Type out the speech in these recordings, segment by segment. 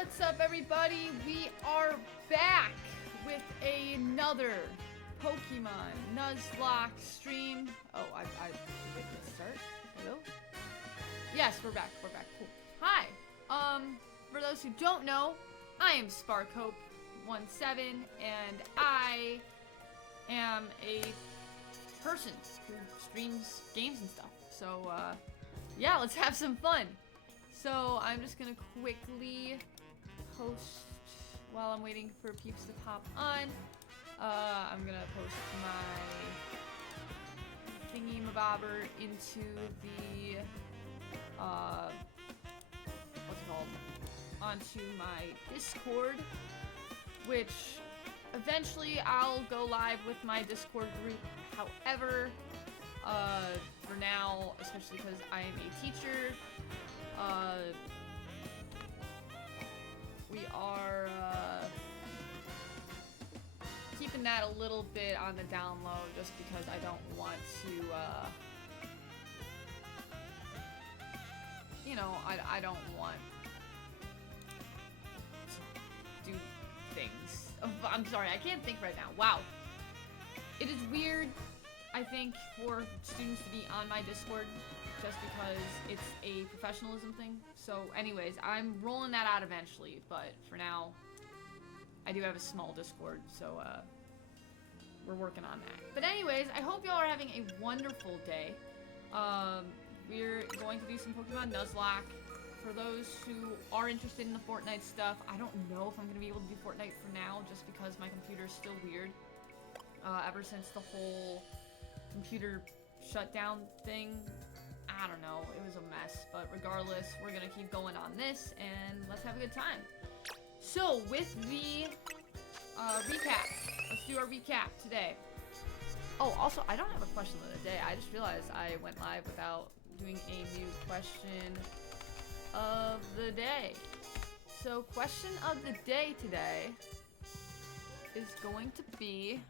what's up, everybody? We are back with another Pokemon Nuzlocke stream. Oh, wait, let's start. Hello? Yes, we're back. We're back. Cool. Hi. For those who don't know, I am SparkHope17, and I am a person who streams games and stuff. So, yeah, let's have some fun. So, I'm just gonna quickly post while I'm waiting for peeps to pop on. I'm gonna post my thingy-mabobber into the, what's it called? Onto my Discord, which eventually I'll go live with my Discord group. However, for now, especially because I am a teacher, we are keeping that a little bit on the down low just because I don't want to, you know, I don't want to do things. I'm sorry, I can't think right now. Wow. It is weird, I think, for students to be on my Discord just because it's a professionalism thing. So anyways, I'm rolling that out eventually, but for now, I do have a small Discord, so we're working on that. But anyways, I hope y'all are having a wonderful day. We're going to do some Pokemon Nuzlocke. For those who are interested in the Fortnite stuff, I don't know if I'm going to be able to do Fortnite for now, just because my computer is still weird. Ever since the whole computer shutdown thing, I don't know, it was a mess. But regardless, we're going to keep going on this, and let's have a good time. So, with the recap, let's do our recap today. Oh, also, I don't have a question of the day. I just realized I went live without doing a new question of the day. So, question of the day today is going to be...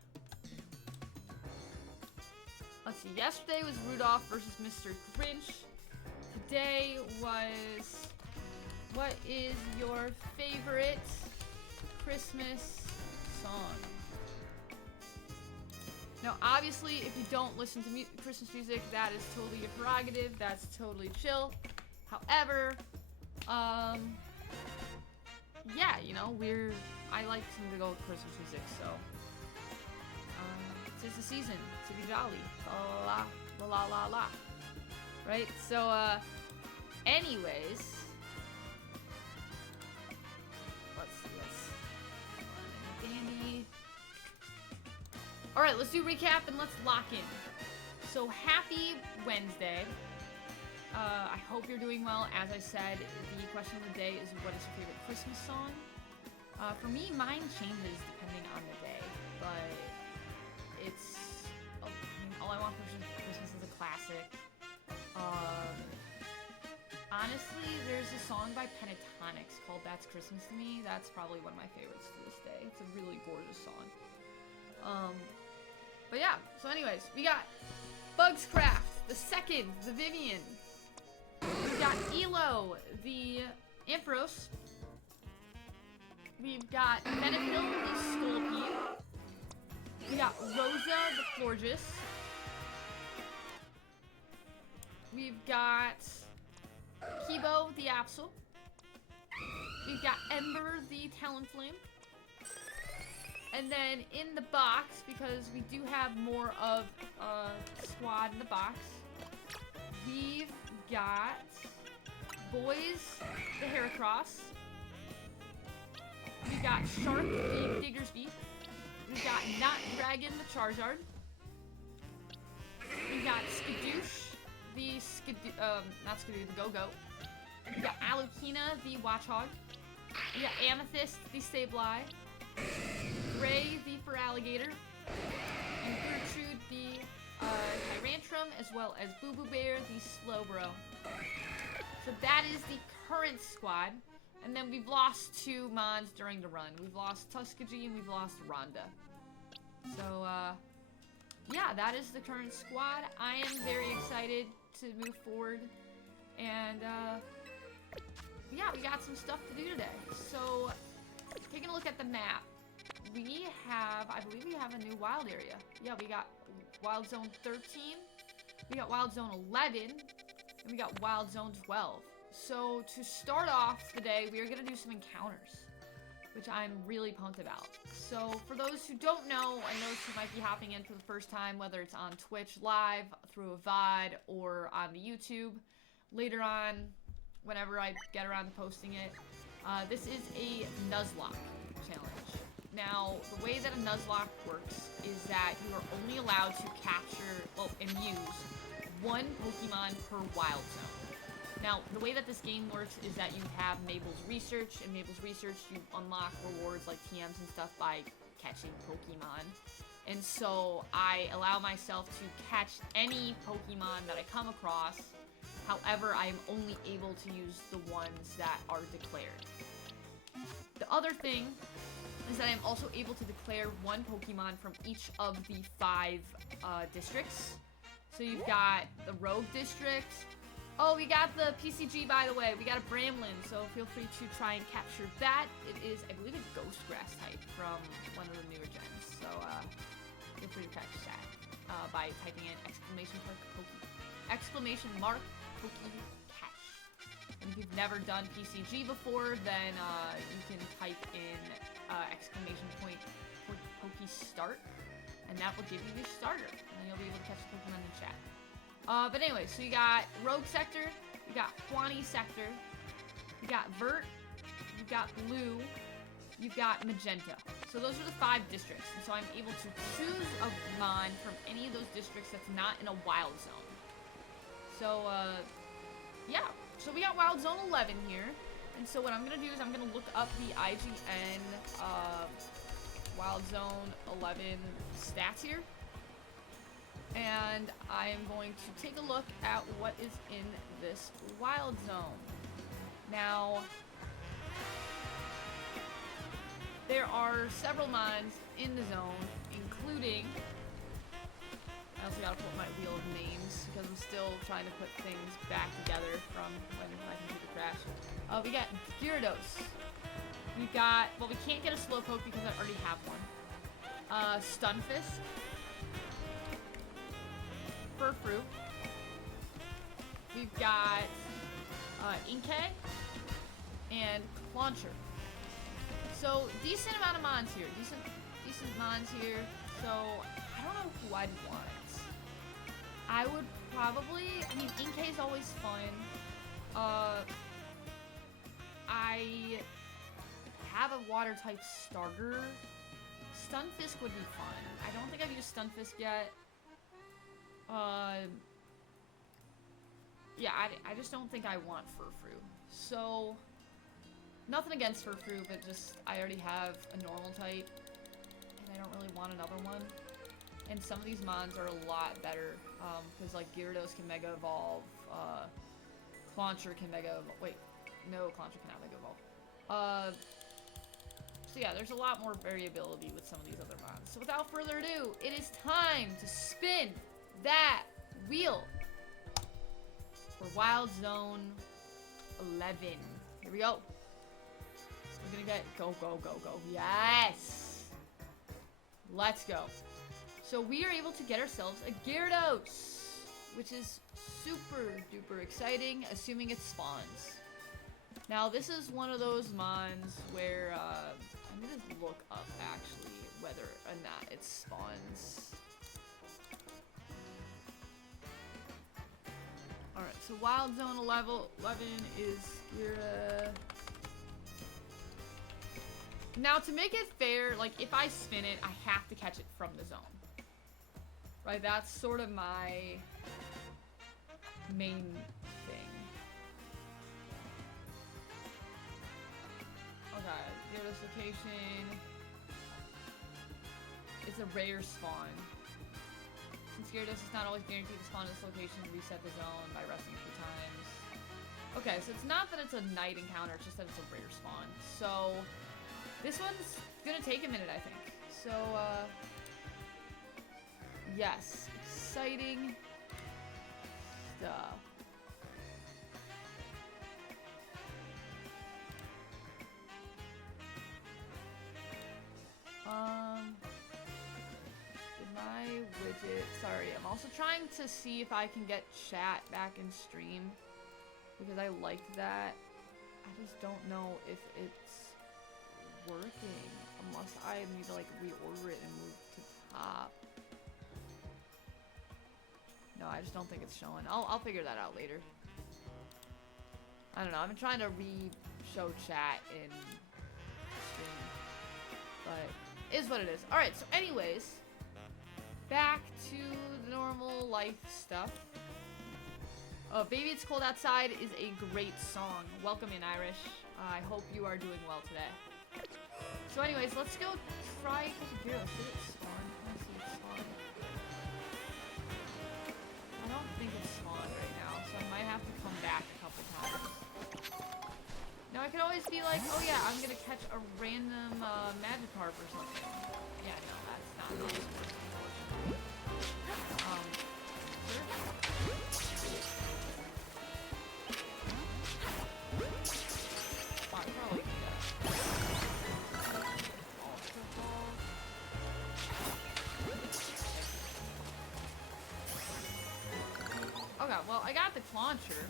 Let's see, yesterday was Rudolph versus Mr. Grinch. Today was... What is your favorite Christmas song? Now, obviously, if you don't listen to Christmas music, that is totally your prerogative. That's totally chill. However, yeah, you know, I like to go with Christmas music, so, it's the season to be jolly, la la la la la, right? So, anyways, let's dandy. All right, let's do recap and let's lock in. So, happy Wednesday. I hope you're doing well. As I said, the question of the day is, what is your favorite Christmas song? For me, mine changes depending on the day, but it's, I mean, All I Want for Christmas is a classic. Honestly, there's a song by Pentatonics called That's Christmas to Me. That's probably one of my favorites to this day. It's a really gorgeous song. But yeah, so anyways, we got Bugscraft, the second, the Vivian. We've got Elo, the Ampharos. We've got Benefil, the Scolipede. We got Rosa, the Florges. We've got Kibo, the Absol. We've got Ember, the Talonflame. And then in the box, because we do have more of a squad in the box, we've got Boys, the Heracross. We've got Shark, the Diggersby. We've got Not Dragon, the Charizard. We've got Skadoosh, not Skadoo, the Go-Go. We've got Alukina, the Watchhog. We got Amethyst, the Sableye. Gray, the Feraligatr. And Gertrude, the Tyrantrum, as well as Boo Boo Bear, the Slowbro. So that is the current squad. And then we've lost 2 Mons during the run. We've lost Tuskegee and we've lost Rhonda. So, yeah, that is the current squad. I am very excited to move forward. And, yeah, we got some stuff to do today. So, I believe we have a new wild area. Yeah, we got Wild Zone 13, we got Wild Zone 11, and we got Wild Zone 12. So to start off the day, we are going to do some encounters, which I'm really pumped about. So for those who don't know, and those who might be hopping in for the first time, whether it's on Twitch live, through a VOD, or on the YouTube, later on, whenever I get around to posting it, this is a Nuzlocke challenge. Now, the way that a Nuzlocke works is that you are only allowed to capture, well, and use one Pokemon per wild zone. Now, the way that this game works is that you have Mabel's Research. In Mabel's Research, you unlock rewards like TMs and stuff by catching Pokemon. And so, I allow myself to catch any Pokemon that I come across. However, I am only able to use the ones that are declared. The other thing is that I'm also able to declare one Pokemon from each of the 5 districts. So you've got the Rogue District. Oh, we got the PCG, by the way. We got a Bramlin, so feel free to try and capture that. It is, I believe, a Ghost Grass type from one of the newer gens. So feel free to catch that by typing in exclamation mark Poke Catch. And if you've never done PCG before, then you can type in exclamation point Poke Start, and that will give you your starter, and then you'll be able to catch the Pokemon in chat. But anyway, so you got Rogue Sector, you got Quani Sector, you got Vert, you got Blue, you've got Magenta. So those are the 5 districts, and so I'm able to choose a Mon from any of those districts that's not in a wild zone. So, yeah. So we got Wild Zone 11 here, and so what I'm gonna do is I'm gonna look up the IGN, Wild Zone 11 stats here. And I am going to take a look at what is in this wild zone. Now, there are several mons in the zone, including, I also gotta pull up my wheel of names because I'm still trying to put things back together from when my computer crashed. We got Gyarados. We've got, well, we can't get a Slowpoke because I already have one. Stunfisk. Furfru. We've got Inkay and Launcher. So decent amount of mons here. Decent mons here. So I don't know who I'd want. I would probably, I mean, Inkay's always fun. I have a water type starter. Stunfisk would be fun. I don't think I've used Stunfisk yet. Yeah, I just don't think I want Furfru. So, nothing against Furfru, but just, I already have a normal type, and I don't really want another one. And some of these mons are a lot better, because, like, Gyarados can Mega Evolve, Clauncher can Mega Evolve, wait, no, Clauncher cannot Mega Evolve. So yeah, there's a lot more variability with some of these other mons. So without further ado, it is time to spin that wheel for Wild Zone 11. Here we go. We're gonna get go, go, go, go. Yes! Let's go. So we are able to get ourselves a Gyarados, which is super duper exciting, assuming it spawns. Now this is one of those mons where, I'm gonna look up actually whether or not it spawns. Alright, so Wild Zone 11 is Gyarados. Now, to make it fair, like, if I spin it, I have to catch it from the zone. Right, that's sort of my main thing. Okay, Gyarados location. It's a rare spawn. Since Gyarados is not always guaranteed to spawn in this location, reset the zone by resting a few times. Okay, so it's not that it's a night encounter, it's just that it's a rare spawn. So, this one's gonna take a minute, I think. So, yes, exciting stuff. it. Sorry, I'm also trying to see if I can get chat back in stream. Because I liked that. I just don't know if it's working. Unless I need to like reorder it and move to top. No, I just don't think it's showing. I'll figure that out later. I don't know. I've been trying to re-show chat in stream. But it is what it is. Alright, so anyways. Back to the normal life stuff. Baby It's Cold Outside is a great song. Welcome in, Irish. I hope you are doing well today. So anyways, let's go try Heroes. Did it spawn? Let me see it spawn. I don't think it's spawned right now, so I might have to come back a couple times. Now I could always be like, oh yeah, I'm gonna catch a random Magikarp or something. Yeah, no, that's not how this works, unfortunately. Okay, well, I got the launcher.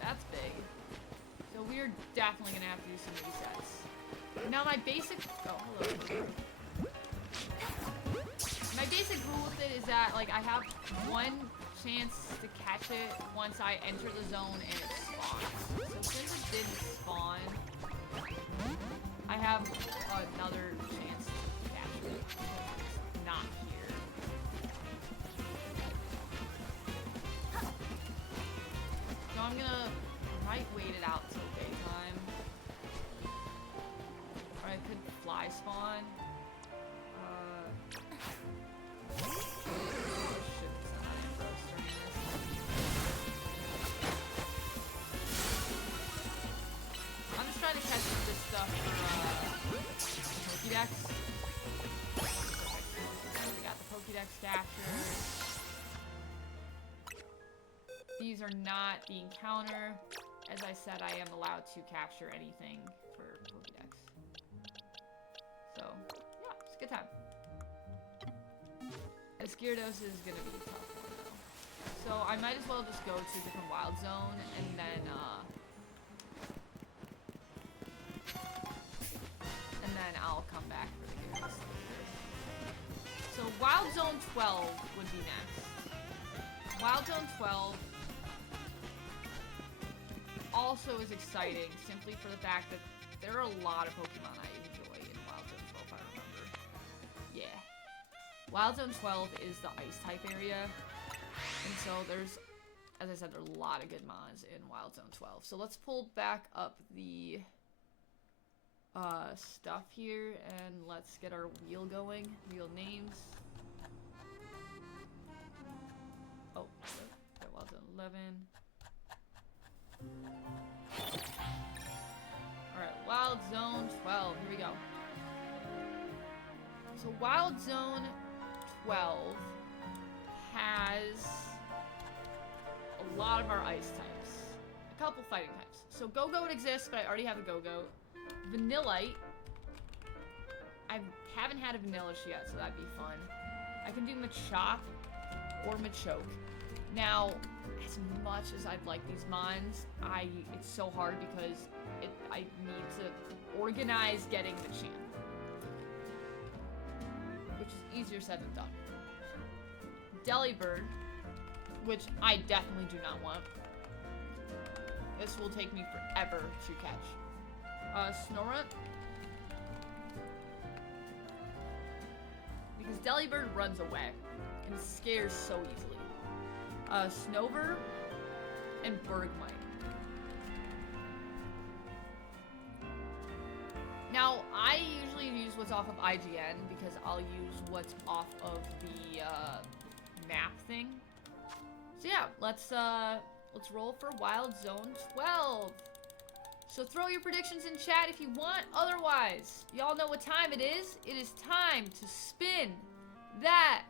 That's big. So we're definitely gonna have to do some resets. Now my basic... Oh, hello. My basic rule with it is that, like, I have one chance to catch it once I enter the zone and it spawns. So since it didn't spawn, I have another chance to catch it because it's not here. So I'm gonna wait it out till daytime. Or I could fly spawn. I'm just trying to catch this stuff for Pokédex. We got the Pokédex captured. These are not the encounter. As I said, I am allowed to capture anything for Pokédex. So, yeah, it's a good time. Gyarados is gonna be a tough one, though. So, I might as well just go to a different wild zone, and then I'll come back for the Gyarados later. So, Wild Zone 12 would be next. Wild Zone 12 also is exciting, simply for the fact that there are a lot of Pokemon I enjoy in Wild Zone 12, I remember. Yeah. Wild Zone 12 is the Ice-type area, and so there's, as I said, there are a lot of good mons in Wild Zone 12. So let's pull back up the stuff here, and let's get our wheel going. Wheel names. Oh, okay, Wild Zone 11. Alright, Wild Zone 12. Here we go. So Wild Zone 12 has a lot of our ice types. A couple fighting types. So Go-Goat exists, but I already have a Go-Goat. Vanillite. I haven't had a Vanillish yet, so that'd be fun. I can do Machop or Machoke. Now, as much as I'd like these mons, it's so hard because I need to organize getting the champ. Which is easier said than done. Delibird, which I definitely do not want. This will take me forever to catch. Snorunt. Because Delibird runs away and scares so easily. Snover and Bergmite. Now, I usually use what's off of IGN because I'll use what's off of the map thing. So yeah, let's roll for Wild Zone 12. So throw your predictions in chat if you want. Otherwise, y'all know what time it is. It is time to spin that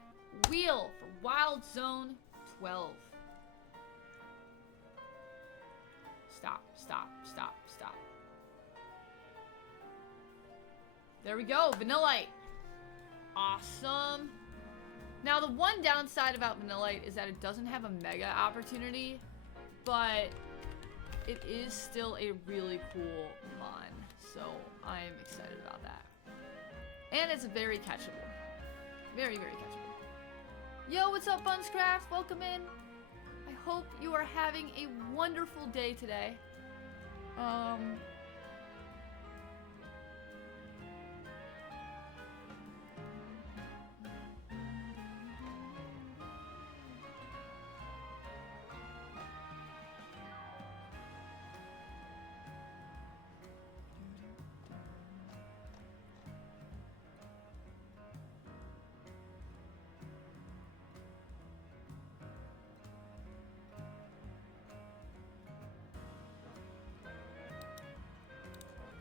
wheel for Wild Zone 12. Stop, stop, stop, stop. There we go, Vanillite. Awesome. Now, the one downside about Vanillite is that it doesn't have a mega opportunity, but it is still a really cool mon, so I'm excited about that. And it's very catchable. Very, very catchable. Yo, what's up, Bunscraft? Welcome in. I hope you are having a wonderful day today.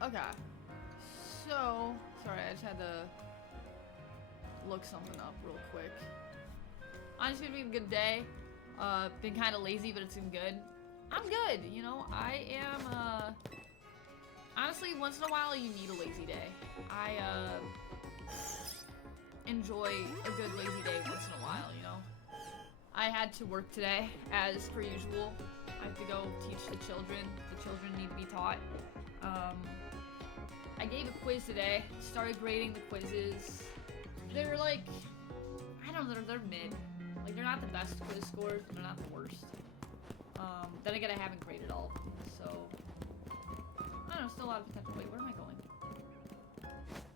Okay, so, sorry, I just had to look something up real quick. Honestly, it's been a good day. Been kind of lazy, but it's been good. I'm good, you know, I am, honestly, once in a while you need a lazy day. I, enjoy a good lazy day once in a while, you know. I had to work today, as per usual. I have to go teach the children. The children need to be taught. I gave a quiz today, started grading the quizzes. They were like, I don't know, they're mid. Like, they're not the best quiz scores, but they're not the worst. Then again, I haven't graded all of them, so... I don't know, still a lot of potential. Wait, where am I going?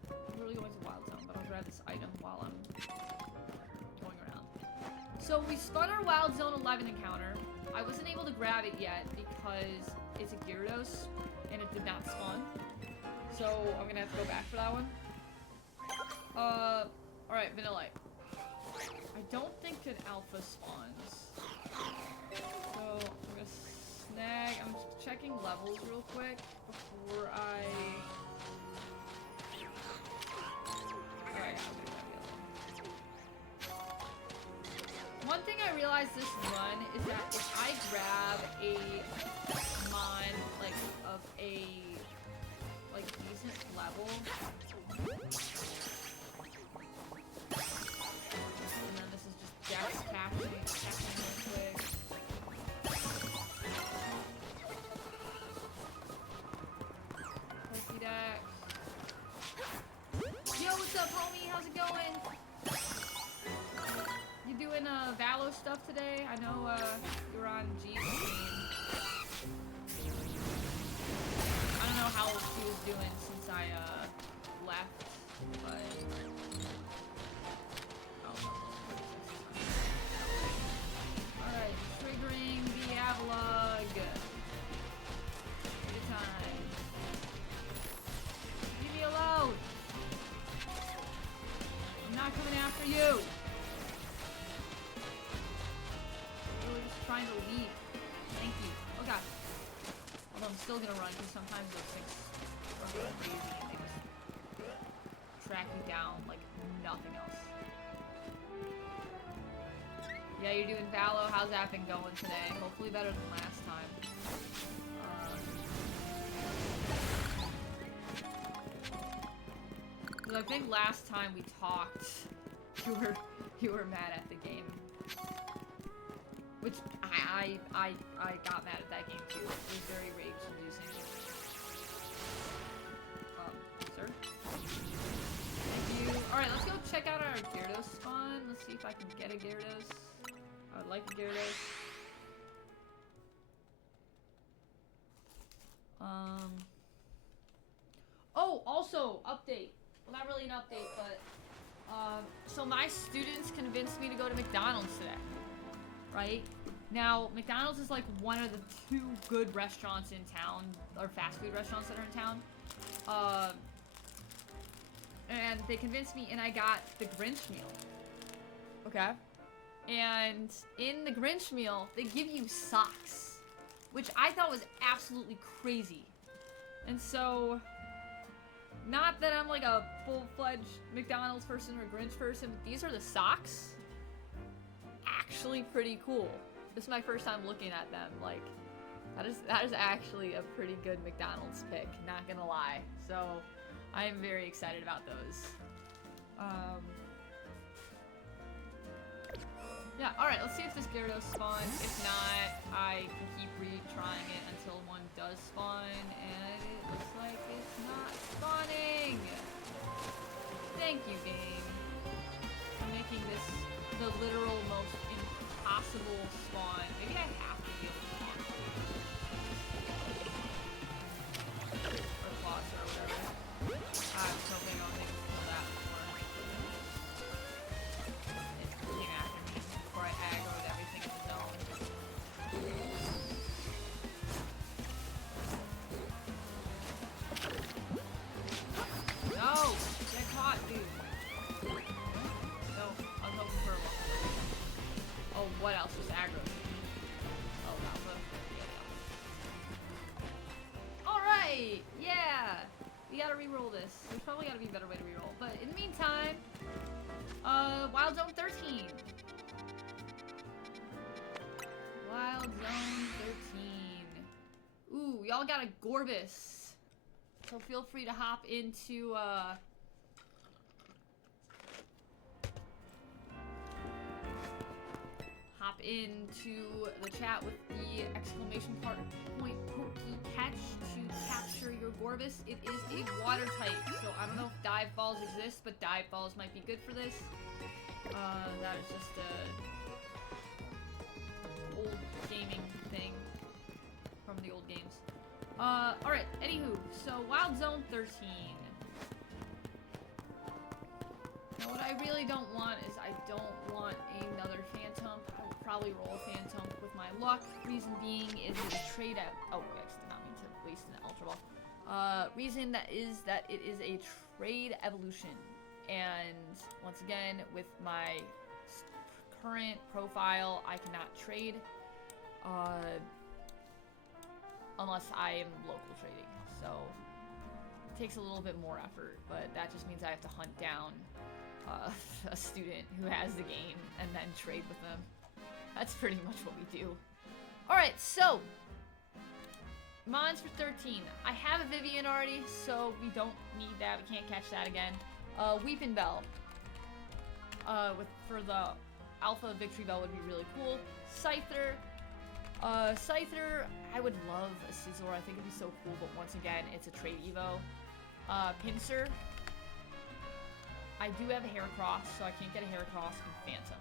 I'm really going to Wild Zone, but I'll grab this item while I'm going around. So, we spun our Wild Zone 11 encounter. I wasn't able to grab it yet because it's a Gyarados, and it did not spawn. So, I'm gonna have to go back for that one. Alright, Vanillite. I don't think an alpha spawns. So, I'm gonna snag... I'm just checking levels real quick before I... Alright, I'm gonna grab the other one. One thing I realized this run is that if I grab a mon, like, of a... like, decent level. And then this is just Dex catching real quick. Turkey Dex. Yo, what's up, homie? How's it going? You doing, Valo stuff today? I know, you were on G's stream. I don't know how she was doing since I, left, but... Oh. Alright, triggering the Avalog. Good time. Leave me alone! I'm not coming after you! Really just trying to leave. Thank you. Oh god. Although I'm still gonna run because sometimes those things are really crazy and they just track you down like nothing else. Yeah, you're doing Valo. How's that been going today? Hopefully better than last time. Because I think last time we talked, you were mad at the game. Which I got mad at that game too. It was very rage-inducing. Sir? Thank you. Alright, let's go check out our Gyarados spawn. Let's see if I can get a Gyarados. I would like a Gyarados. Oh, also, update. Well, not really an update, but... so my students convinced me to go to McDonald's today. Right? Now, McDonald's is like one of the 2 good restaurants in town, or fast food restaurants that are in town. And they convinced me and I got the Grinch meal. Okay? And in the Grinch meal, they give you socks, which I thought was absolutely crazy. And so, not that I'm like a full-fledged McDonald's person or Grinch person, but these are the socks. Actually pretty cool. This is my first time looking at them. Like, that is actually a pretty good McDonald's pick, not gonna lie. So, I am very excited about those. Yeah, alright, let's see if this Gyarados spawns. If not, I can keep retrying it until one does spawn, and it looks like it's not spawning! Thank you, game. I'm making this the literal most impossible spawn. Maybe I have to be able to spawn. Or plots or whatever. I was hoping I'll make it kill that before. It came after me before I aggroed everything in the zone. No! Get caught, dude. No, I was hoping for a one. Oh, what else was aggro? Oh, Alpha. Yeah. Alright! Yeah! We gotta reroll this. There's probably gotta be a better way to reroll. But in the meantime, Wild Zone 13. Wild Zone 13. Ooh, y'all got a Gorbis. So feel free to hop into, hop into the chat with the exclamation point Pokecatch to capture your Gorbis. It is a water type, so I don't know if dive balls exist, but dive balls might be good for this. That is just a old gaming thing from the old games. Alright, anywho, so Wild Zone 13. Now what I really don't want is I don't want another Phantom. I would probably roll a Phantom with my luck. Reason being is it's a trade at oh, I did not mean to waste an Ultra Ball. Reason that is that it is a trade evolution. And once again, with my current profile, I cannot trade. Unless I am local trading, so it takes a little bit more effort, but that just means I have to hunt down a student who has the game and then trade with them. That's pretty much what we do. Alright, so Mons for 13. I have a Vivian already, so we don't need that. We can't catch that again. Weeping Bell. For the Alpha Victory Bell would be really cool. Scyther. Scyther, I would love a Scizor. I think it'd be so cool, but once again, it's a trade evo. Pinsir. I do have a Heracross, so I can't get a Heracross and Phantom.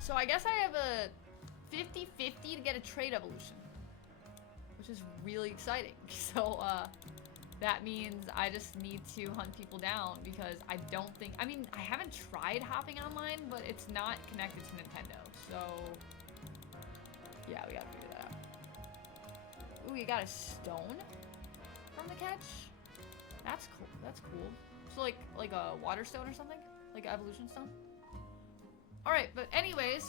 So I guess I have a 50-50 to get a trade evolution, which is really exciting. So, that means I just need to hunt people down because I don't think, I mean, I haven't tried hopping online, but it's not connected to Nintendo, so yeah, we gotta figure that out. Ooh, you got a stone from the catch? That's cool. That's cool. So like a water stone or something? Like an evolution stone? Alright, but anyways,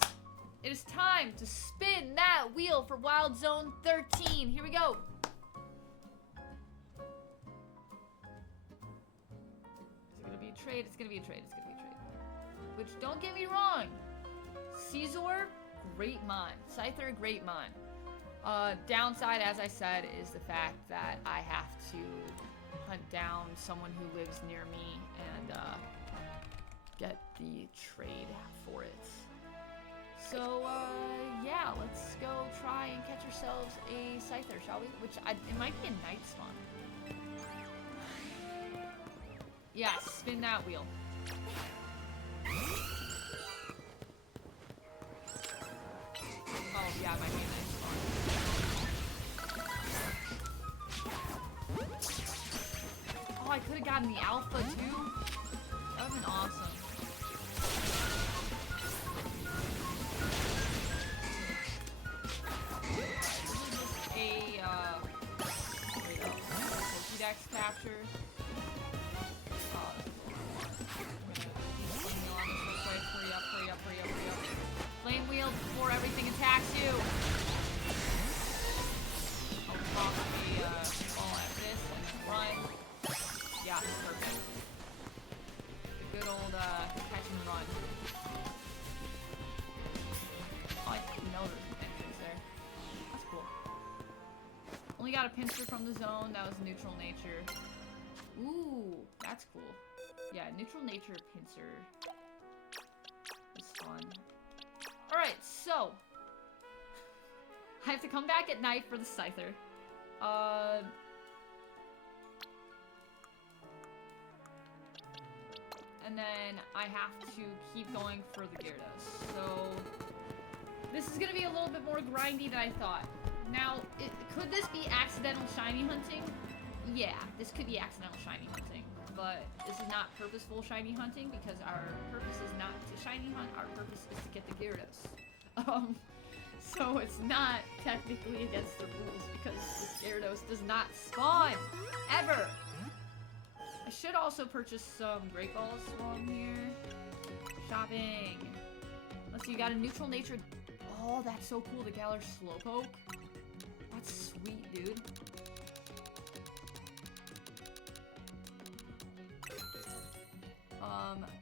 it is time to spin that wheel for Wild Zone 13. Here we go. Is it gonna be a trade? It's gonna be a trade. It's gonna be a trade. Which, don't get me wrong, Scizor, great mon. Scyther, great mon. Downside, as I said, is the fact that I have to hunt down someone who lives near me and get the trade for it. So, yeah, let's go try and catch ourselves a Scyther, shall we? Which, it might be a night spawn. Yeah, spin that wheel. Oh, yeah, it might be a night spawn. Oh, I could have gotten the alpha, too. That would have been awesome. Pokédex capture. Hurry up, hurry up, hurry up, hurry up. Flame wheel before everything attacks you. I'll toss a ball at this and run. Yeah, perfect. The good old catch and run. Oh, I didn't know there was entrance there. That's cool. Only got a Pinsir from the zone. That was neutral nature. Ooh, that's cool. Yeah, neutral nature Pinsir is fun. Alright, so. I have to come back at night for the Scyther. And then I have to keep going for the Gyarados. So, this is gonna be a little bit more grindy than I thought. Now, could this be accidental shiny hunting? Yeah, this could be accidental shiny hunting. But this is not purposeful shiny hunting because our purpose is not to shiny hunt. Our purpose is to get the Gyarados. So it's not technically against the rules because this Gyarados does not spawn ever. I should also purchase some Great Balls while I'm here. Shopping. Let's see, you got a neutral nature. Oh, that's so cool. The Galar Slowpoke. That's sweet, dude.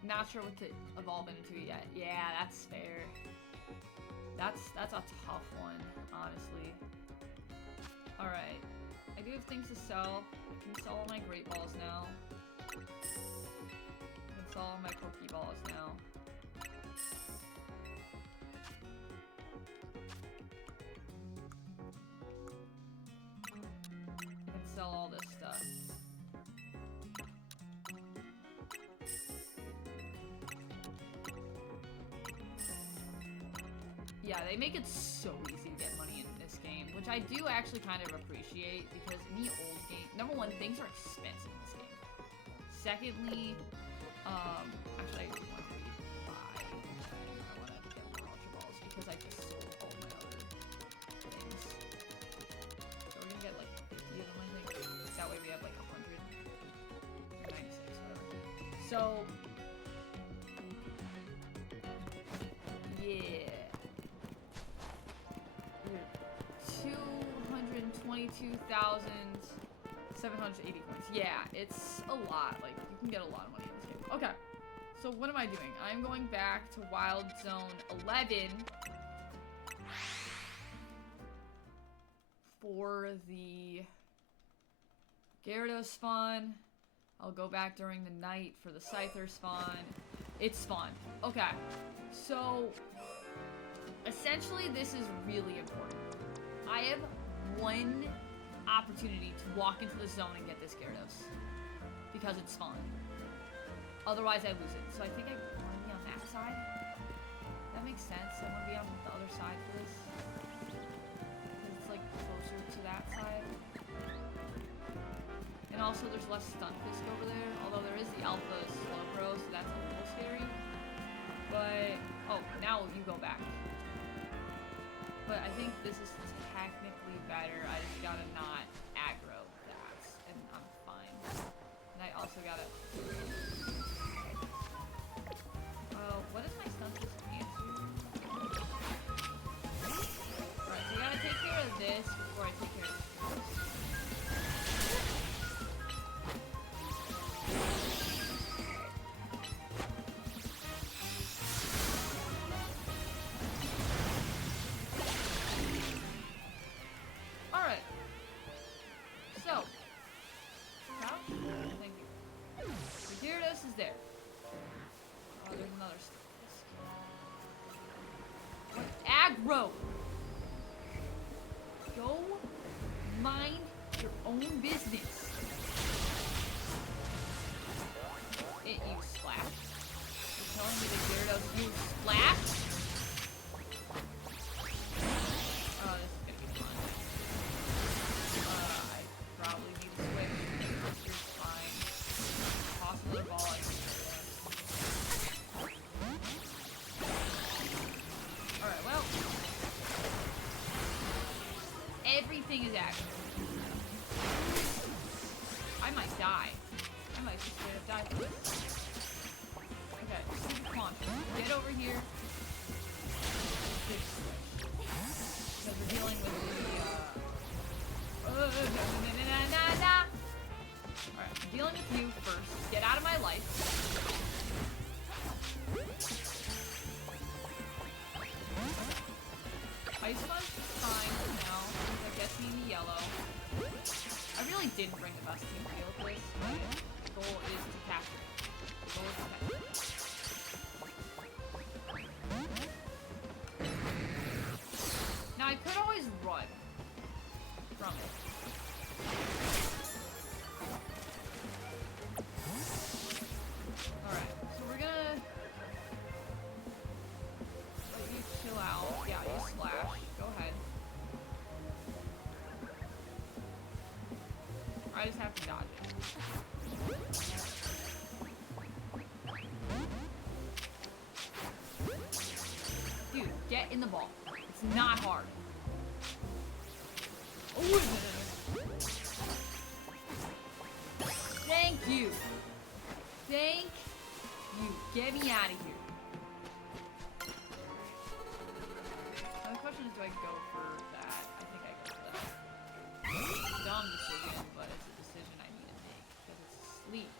Not sure what to evolve into yet. Yeah, that's fair. That's a tough one, honestly. Alright. I do have things to sell. I can sell all my Great Balls now. I can sell all my Pokeballs now. I can sell all this stuff. Yeah, they make it so easy to get money in this game, which I do actually kind of appreciate, because in the old game, number one, things are expensive in this game. Secondly, actually I want to rebuy, I want to get more Ultra Balls, because I just sold all my other things. So we're gonna get like 50 of them, I think. That way we have like 100, 96, whatever. So, yeah. 222,780 points. Yeah, it's a lot. Like, you can get a lot of money in this game. Okay, so what am I doing? I'm going back to Wild Zone 11 for the Gyarados spawn. I'll go back during the night for the Scyther spawn. It's spawn. Okay, so essentially this is really important. I have one opportunity to walk into the zone and get this Gyarados because it's spawn. Otherwise I lose it. So I think I want to be on that side. That makes sense. I want to be on the other side for this. It's like closer to that side. And also there's less Stunfisk over there. Although there is the Alpha Slowbro, so that's a little scary. But, oh, now you go back. But I think this is technically better. I just gotta not aggro that, and I'm fine. And I also gotta... what is my Stunfisk answer? Alright, so you gotta take care of this before I take care of this. Aggro! Go mind your own business. It used Splash. You're telling me the Gyarados used Splash? Oh, this is gonna be fun. I probably need to switch. It's fine. Toss another ball. Alright, well. Everything is active. I might die. I might just straight up die for this. Okay, Super Quantum. Get over here. Because we're dealing with the, Alright, I'm dealing with you first. Get out of my life. Ice Punch is fine for now, because that gets me in the yellow. I really didn't bring the best team to deal with this, but the goal is to capture it. The goal is to capture it. I just have to dodge it. Dude, get in the ball. It's not hard. Oh, thank you. Thank you. Get me out of here. Now the question is, do I go for that? I think I go for that. Dumb decision, but it's a decision I need to make because it's sleep.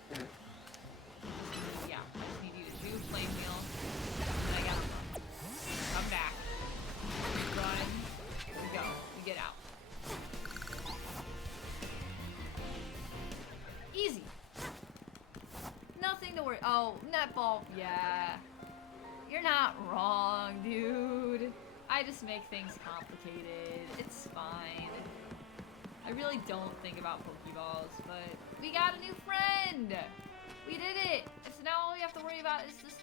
Yeah, I just need you to do flame wheel, and I gotta run. Come back. Run. We go. We get out. Easy. Nothing to worry. Oh, netball. Yeah. You're not wrong, dude. I just make things complicated. It's fine. I really don't think about Pokeballs, but we got a new friend! We did it! So now all we have to worry about is this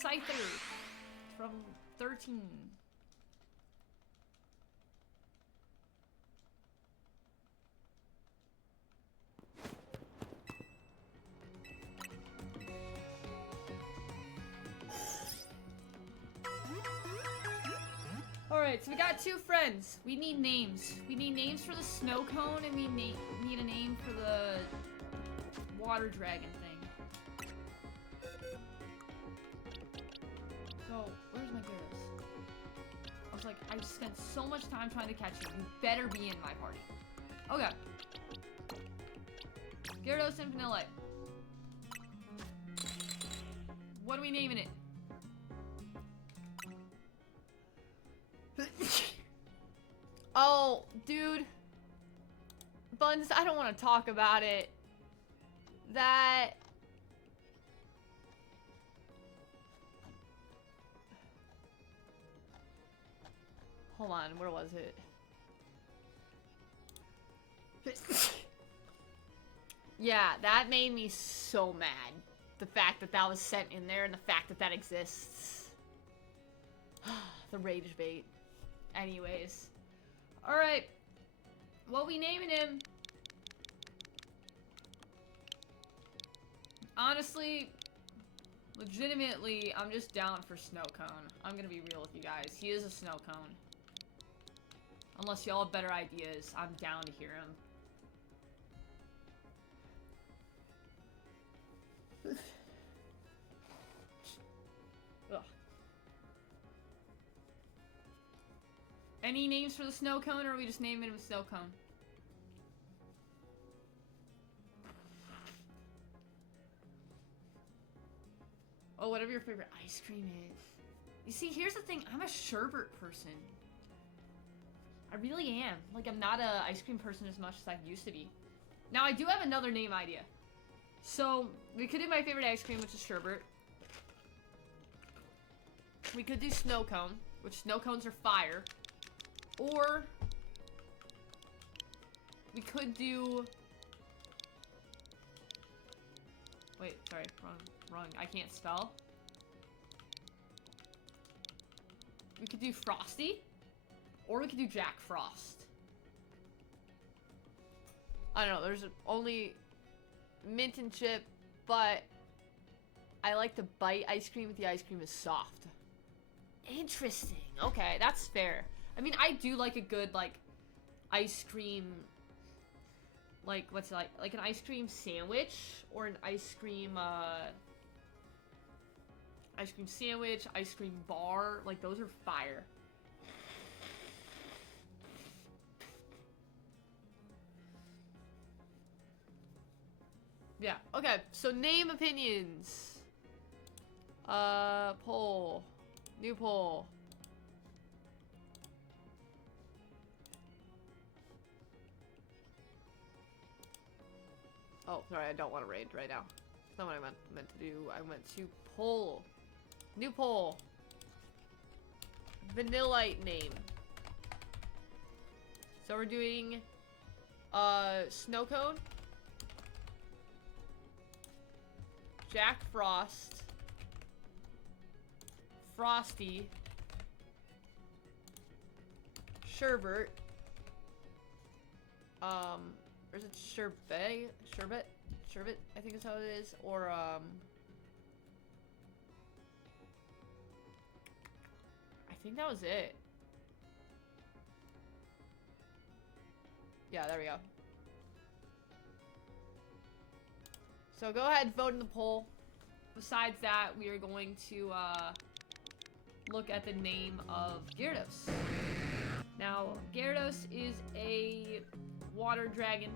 Scyther from 13. Alright, so we got 2 friends. We need names. We need names for the snow cone, and we need a name for the water dragon thing. So, where's my Gyarados? I was like, I've spent so much time trying to catch you. You better be in my party. Okay. Gyarados and Vanillite. What are we naming it? Oh, dude. Buns, I don't want to talk about it. That... Hold on, where was it? Yeah, that made me so mad. The fact that that was sent in there and the fact that that exists. The rage bait. Anyways. Alright. What we naming him? Honestly, legitimately, I'm just down for Snow Cone. I'm gonna be real with you guys. He is a Snow Cone. Unless y'all have better ideas, I'm down to hear him. Ugh. Any names for the Snow Cone, or are we just naming him Snow Cone? Oh, whatever your favorite ice cream is. You see, here's the thing. I'm a sherbet person. I really am. Like, I'm not a ice cream person as much as I used to be. Now, I do have another name idea. So, we could do my favorite ice cream, which is sherbet. We could do Snow Cone, which snow cones are fire. Or, we could do... Wait, sorry, wrong. I can't spell. We could do Frosty. Or we could do Jack Frost. I don't know, there's only mint and chip, but I like to bite ice cream if the ice cream is soft. Interesting. Okay, that's fair. I mean, I do like a good, like, ice cream, like, what's it like an ice cream sandwich, or an ice cream sandwich, ice cream bar, like, those are fire. Yeah, okay, so name opinions. Poll. New poll. Oh, sorry, I don't want to raid right now. That's not what I meant to do. I meant to poll. New poll. Vanillite name. So we're doing, Snow Cone. Jack Frost. Frosty. Sherbet. Or is it sherbet? Sherbet? Sherbet, I think is how it is. Or, I think that was it. Yeah, there we go. So go ahead, vote in the poll. Besides that, we are going to, look at the name of Gyarados. Now, Gyarados is a water dragon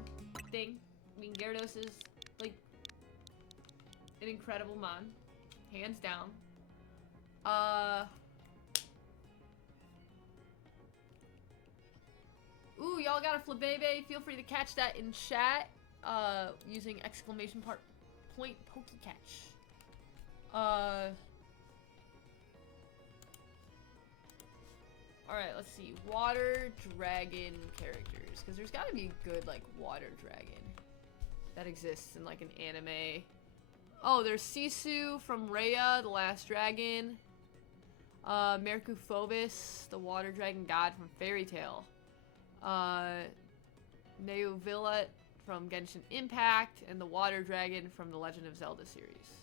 thing. I mean, Gyarados is, like, an incredible mon. Hands down. Ooh, y'all got a Flabébé. Feel free to catch that in chat, using exclamation point Pokecatch. Alright, let's see. Water dragon characters. Because there's gotta be a good, like, water dragon that exists in, like, an anime. Oh, there's Sisu from Raya, the last dragon. Mercuphobos, the water dragon god from Fairy Tail. Neuvillette from Genshin Impact. And the water dragon from the Legend of Zelda series.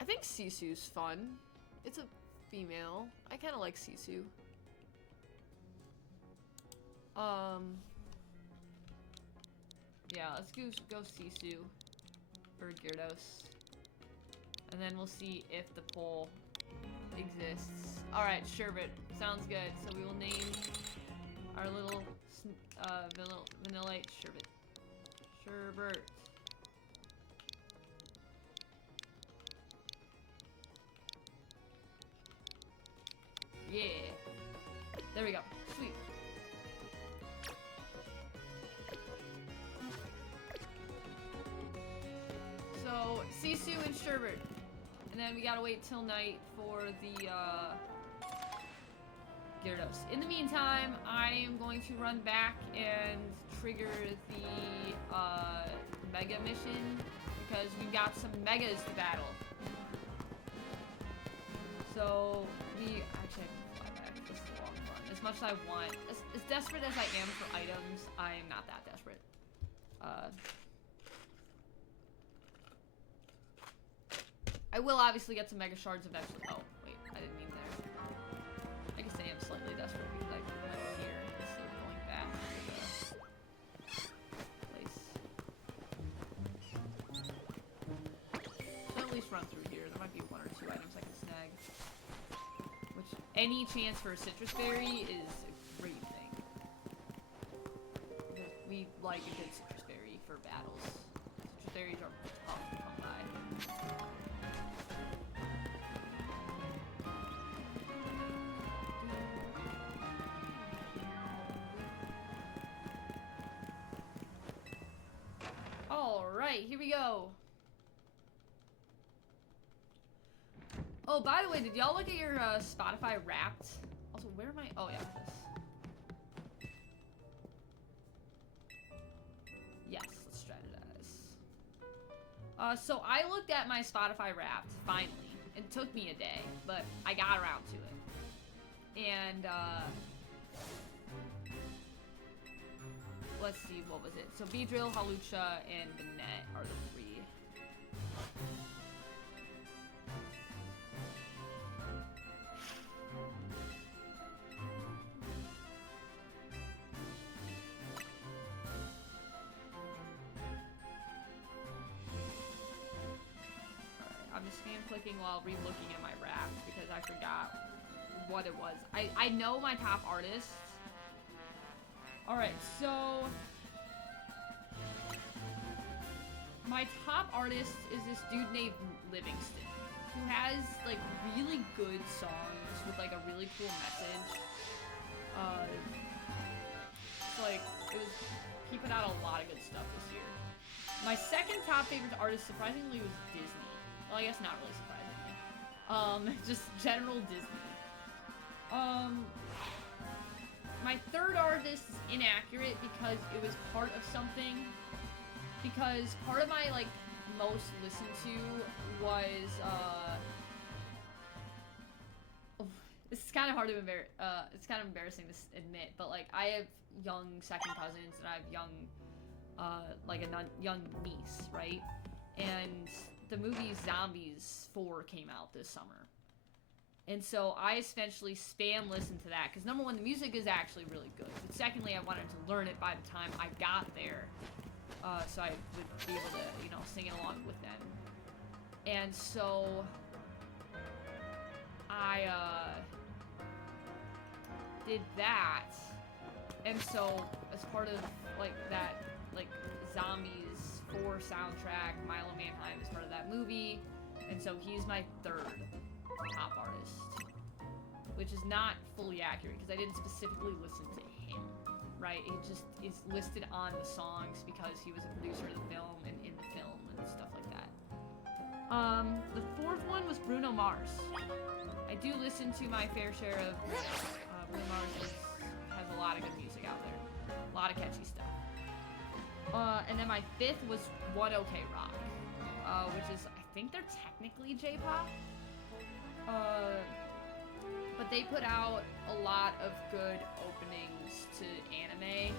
I think Sisu's fun. It's a female. I kind of like Sisu. Yeah, let's go Sisu for Gyarados. And then we'll see if the poll exists. Alright, Sherbet. Sounds good. So we will name our little Vanillite Sherbet. Sherbert. Yeah. There we go. Sweet. So, Sisu and Sherbert. And then we gotta wait till night for the, Gyarados. In the meantime, I am going to run back and trigger the, Mega mission. Because we've got some Megas to battle. So, actually, I can fly back. This is a long run. As much as I want. As desperate as I am for items, I am not that desperate. I will obviously get some Mega Shards eventually. Oh, wait, I didn't mean there. I guess I am slightly desperate because I went here instead of going back to the place. So at least run through here. There might be one or two items I can snag. Which, any chance for a Citrus Berry is a great thing. Because we like a good Citrus Berry for battles. Citrus Berries are tough to come by. Alright, here we go. Oh, by the way, did y'all look at your Spotify Wrapped? Also, where am I? Oh, yeah, this. Yes, let's strategize. So I looked at my Spotify Wrapped, finally. It took me a day, but I got around to it. And, let's see, what was it? So Beedrill, Hawlucha, and Banette are the three. I'm just spam clicking while re-looking at my wrap because I forgot what it was. I know my top artists. Alright, so my top artist is this dude named Livingston, who has like really good songs with like a really cool message. It's like he put out a lot of good stuff this year. My second top favorite artist, surprisingly, was Disney. Well, I guess not really surprisingly. Just general Disney. My third artist is inaccurate because it was part of something. Because part of my, like, most listened to was, this is kind of hard to it's kind of embarrassing to admit, but like I have young second cousins and I have young, young niece, right? And the movie Zombies 4 came out this summer. And so I essentially spam listened to that because number one, the music is actually really good. But secondly, I wanted to learn it by the time I got there, so I would be able to, you know, sing it along with them. And so I did that, and so as part of like that, like Zombies 4 soundtrack, Milo Manheim is part of that movie, and so he's my third top artist, which is not fully accurate because I didn't specifically listen to him, right? It just is listed on the songs because he was a producer of the film and in the film and stuff like that. The fourth one was Bruno Mars. I do listen to my fair share of Bruno Mars has a lot of good music out there, a lot of catchy stuff. And then my fifth was One OK Rock, which is, I think they're technically J-pop. But they put out a lot of good openings to anime.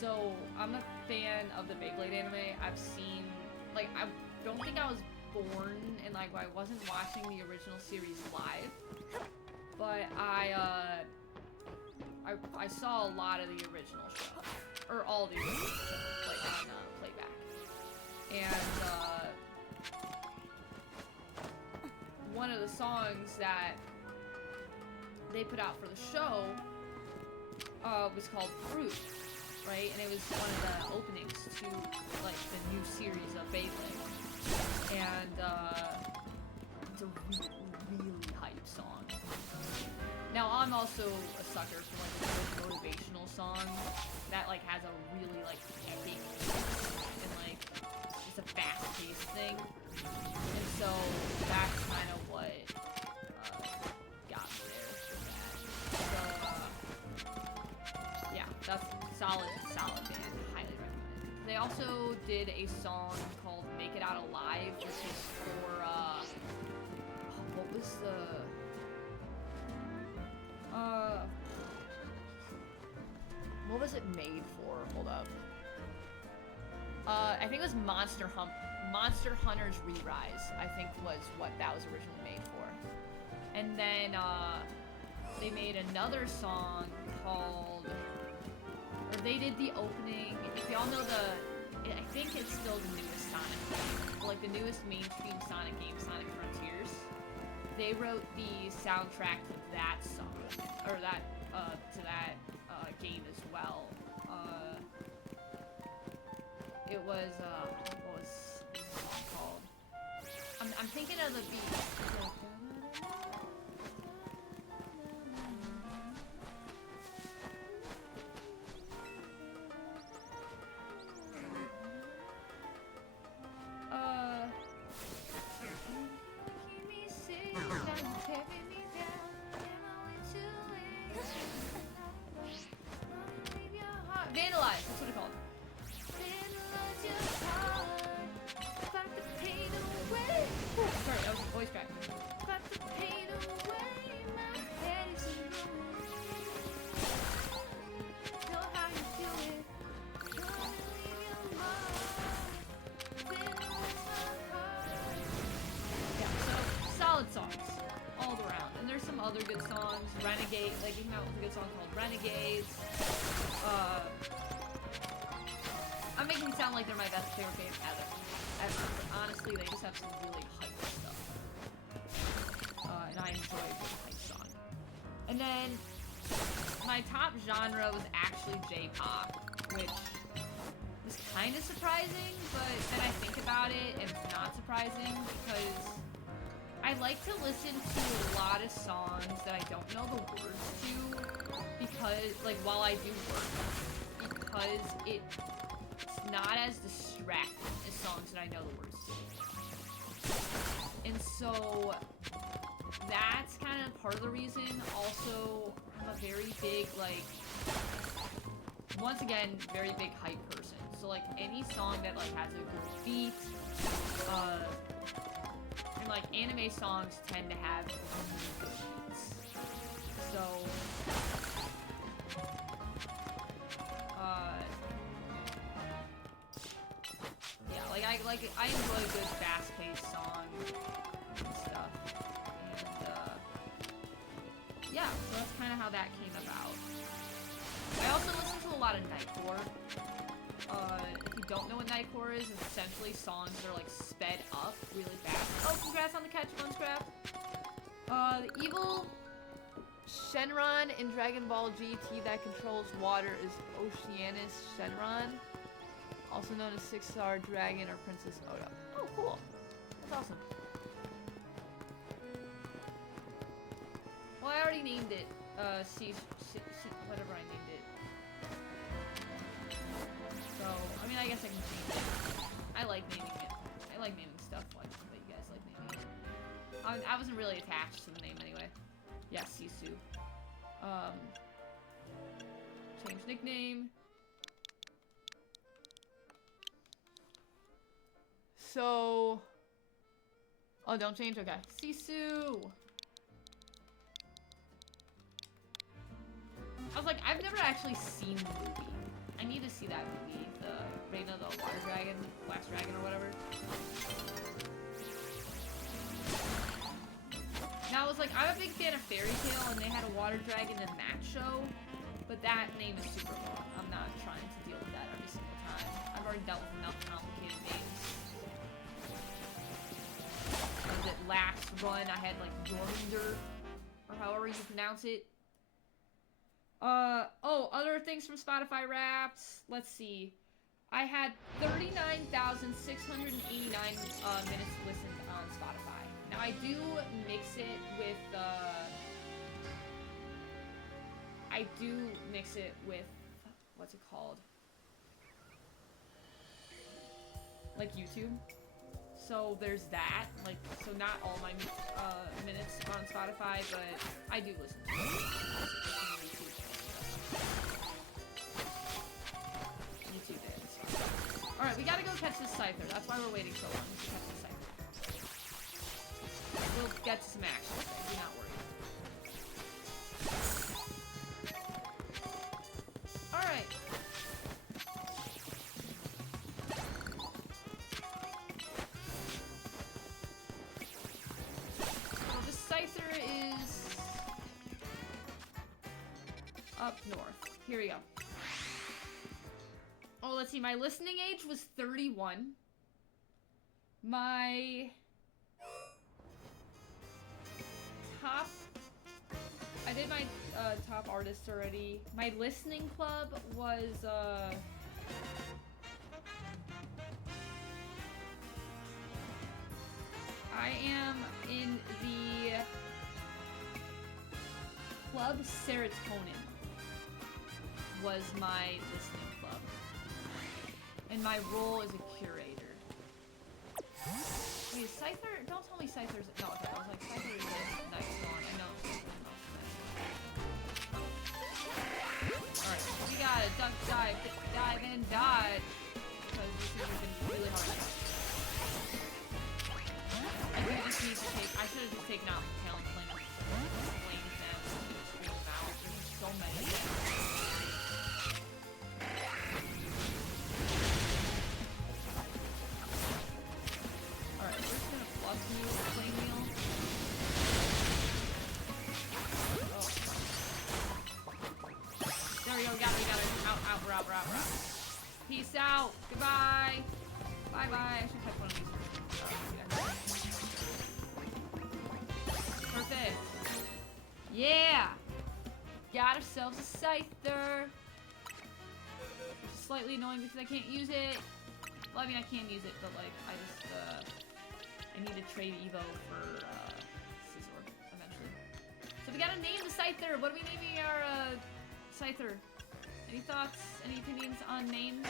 So I'm a fan of the Beyblade anime. I've seen, like, I don't think I was born and like I wasn't watching the original series live, but I saw a lot of the original show, or all the original show, like on playback. And one of the songs that they put out for the show was called Fruit, right? And it was one of the openings to like the new series of Beyblade. And it's a really, really hype song. Now I'm also a sucker for like a good motivational song that like has a really like epic and like just a fast-paced thing. And so that's kind of what got me there for that. So yeah, that's solid band. Highly recommended. They also did a song called Make It Out Alive, which is for what was the what was it made for? Hold up. I think it was Monster Hunter's Re-Rise, I think was what that was originally made for. And then they made another song called, or they did the opening, if y'all know I think it's still the newest Sonic game, like the newest mainstream Sonic game, Sonic Frontiers. They wrote the soundtrack to that song, or that, to that game as well. It was, what was the song called? I'm thinking of the beat. Vandalize, that's what it's called. Sorry, that was a voice crack. Yeah, so solid songs all around. And there's some other good songs. Renegade, like he came out with a good song called Renegades. I'm making it sound like they're my best favorite band ever. But honestly, they just have some really hype stuff. And I enjoy a good hype song. And then my top genre was actually J-pop, which was kind of surprising, but then I think about it and it's not surprising because I like to listen to a lot of songs that I don't know the words to because, like, while I do work, because it's not as distracting as songs that I know the words to. And so that's kind of part of the reason. Also, I'm a very big, like, once again, very big hype person. So like any song that like has a good beat, and like anime songs tend to have really good beats. So, yeah, like I enjoy a good fast-paced song and stuff. And yeah, so that's kind of how that came about. I also listen to a lot of Nightcore. If you don't know what Nightcore is, it's essentially songs that are like sped up really fast. Oh, congrats on the catch, Funscraft. The evil Shenron in Dragon Ball GT that controls water is Oceanus Shenron, also known as Six-Star Dragon or Princess Oda. Oh, cool. That's awesome. Well, I already named it, whatever I named it. So, I mean, I guess I can change it. I like naming it. I like naming stuff like that you guys like naming it. I wasn't really attached to the name anyway. Yeah, Sisu. Change nickname. So... Oh, don't change? Okay. Sisu! I was like, I've never actually seen the movie. I need to see that movie. The Reign of the Water Dragon, Wax Dragon, or whatever. Now, I was like, I'm a big fan of Fairy Tail, and they had a water dragon in that show, but that name is super long. I'm not trying to deal with that every single time. I've already dealt with enough complicated names. Was it last run, I had, like, Jormunder, or however you pronounce it. Oh, other things from Spotify Wrapped. Let's see. I had 39,689 minutes listened on Spotify. Now, I do mix it with, what's it called? Like YouTube. So there's that. Like, so not all my minutes on Spotify, but I do listen to it. YouTube is. Alright, we gotta go catch this Scyther. That's why we're waiting so long to catch this Scyther. We'll get to some action. Do not worry. Alright. So this Scyther is up north. Here we go. Oh, let's see. My listening age was 31. My top... I did my top artists already. My listening club was, I am in the Club Serotonin was my listening club. And my role is a curator. Wait, Scyther? Don't tell me Scyther's... No, okay, I was like, Scyther is a nice song. I know. Alright, we gotta duck, dive, and dodge. Because this has been really hard. I do just need to take... I should have just taken out the Talon Flame. Flames now. Scream them out. There's so many. Out. Peace out. Goodbye. Bye. I should catch one of these. Perfect. Yeah. Got ourselves a Scyther. Which is slightly annoying because I can't use it. Well, I mean, I can use it, but like, I need to trade Evo for Scizor eventually. So we gotta name the Scyther. What are we naming our Scyther? Any thoughts? Any opinions on names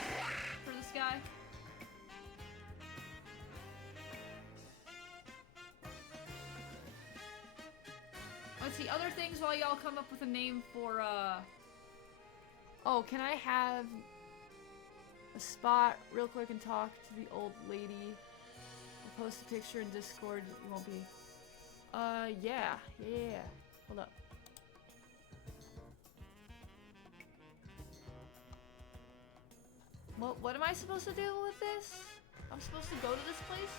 for this guy? Let's see, other things while y'all come up with a name for, Oh, can I have a spot real quick and talk to the old lady? I'll post a picture in Discord. You won't be. Yeah. Hold up. What am I supposed to do with this? I'm supposed to go to this place?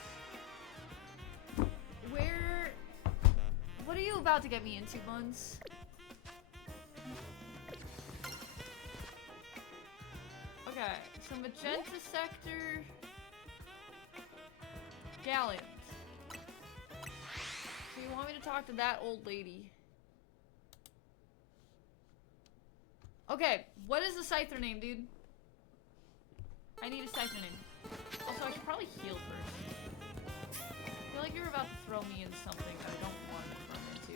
Where? What are you about to get me into, Buns? Okay, so Magenta Sector... Gallant. So you want me to talk to that old lady? Okay, what is the Scyther name, dude? I need a Scyther name. Also, I should probably heal first. I feel like you're about to throw me in something that I don't want to be thrown into.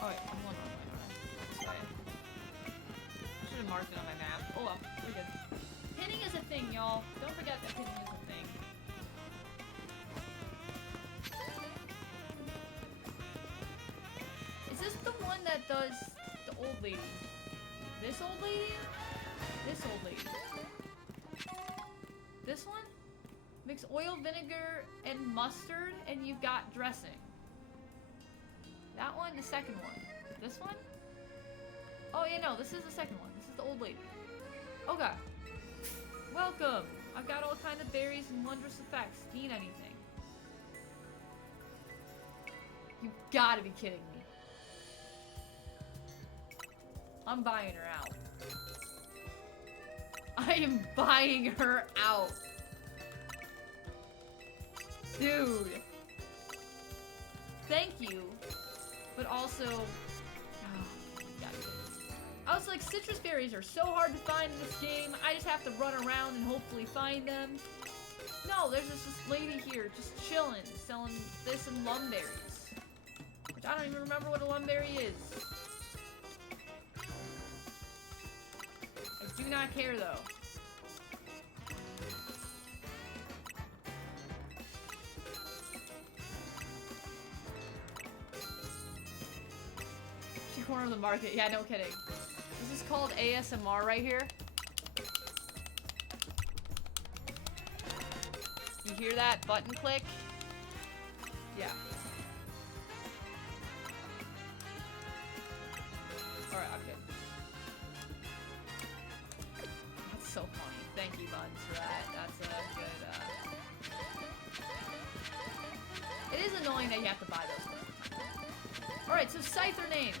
Oh wait, I'm going wrong way, alright. This way. I should have marked it on my map. Oh well, we're good. Pinning is a thing, y'all. Don't forget that pinning is a thing. Is this the one that does the old lady? This old lady? This old lady. This one? Mix oil, vinegar, and mustard, and you've got dressing. That one, the second one. This one? Oh yeah, no, this is the second one. This is the old lady. Okay. Welcome. I've got all kinds of berries and wondrous effects. Need anything? You've gotta be kidding me. I'm buying her out. I am buying her out. Dude. Thank you. But also... I was like, citrus berries are so hard to find in this game. I just have to run around and hopefully find them. No, there's this lady here just chilling, selling this and lumberries. Which I don't even remember what a lumberry is. I do not care, though. She cornered the market. Yeah, no kidding. This is called ASMR right here. You hear that button click? Yeah. Alright, I'm good. That's so funny. Thank you, Buns, for that. That's a good, It is annoying that you have to buy those things. Alright, so Scyther names.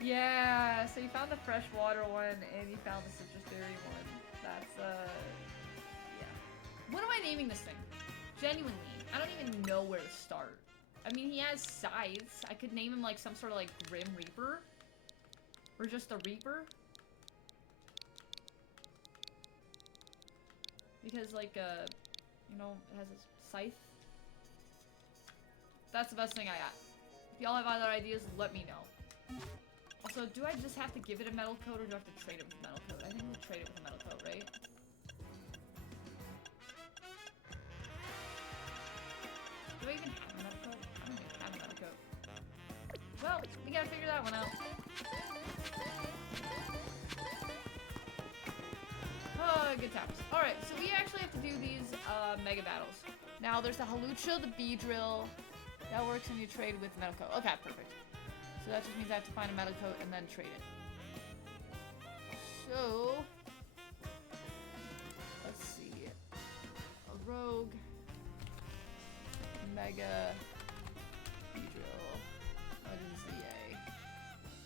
Yeah, so you found the freshwater one, and you found the citrus berry one. That's, yeah. What am I naming this thing? Genuinely, I don't even know where to start. I mean, he has scythes. I could name him, like, some sort of, like, Grim Reaper. Or just a Reaper. Because, like, you know, it has a scythe. That's the best thing I got. If y'all have other ideas, let me know. Also, do I just have to give it a metal coat, or do I have to trade it with a metal coat? I think we'll trade it with a metal coat, right? Do I even have a metal coat? I don't even have a metal coat. Well, we gotta figure that one out. Oh, good times. Alright, so we actually have to do these, mega battles. Now, there's the Halucha, the Beedrill. That works when you trade with metal coat. Okay, perfect. So that just means I have to find a metal coat and then trade it. So... let's see. A rogue. Mega. Beedrill. What is the A?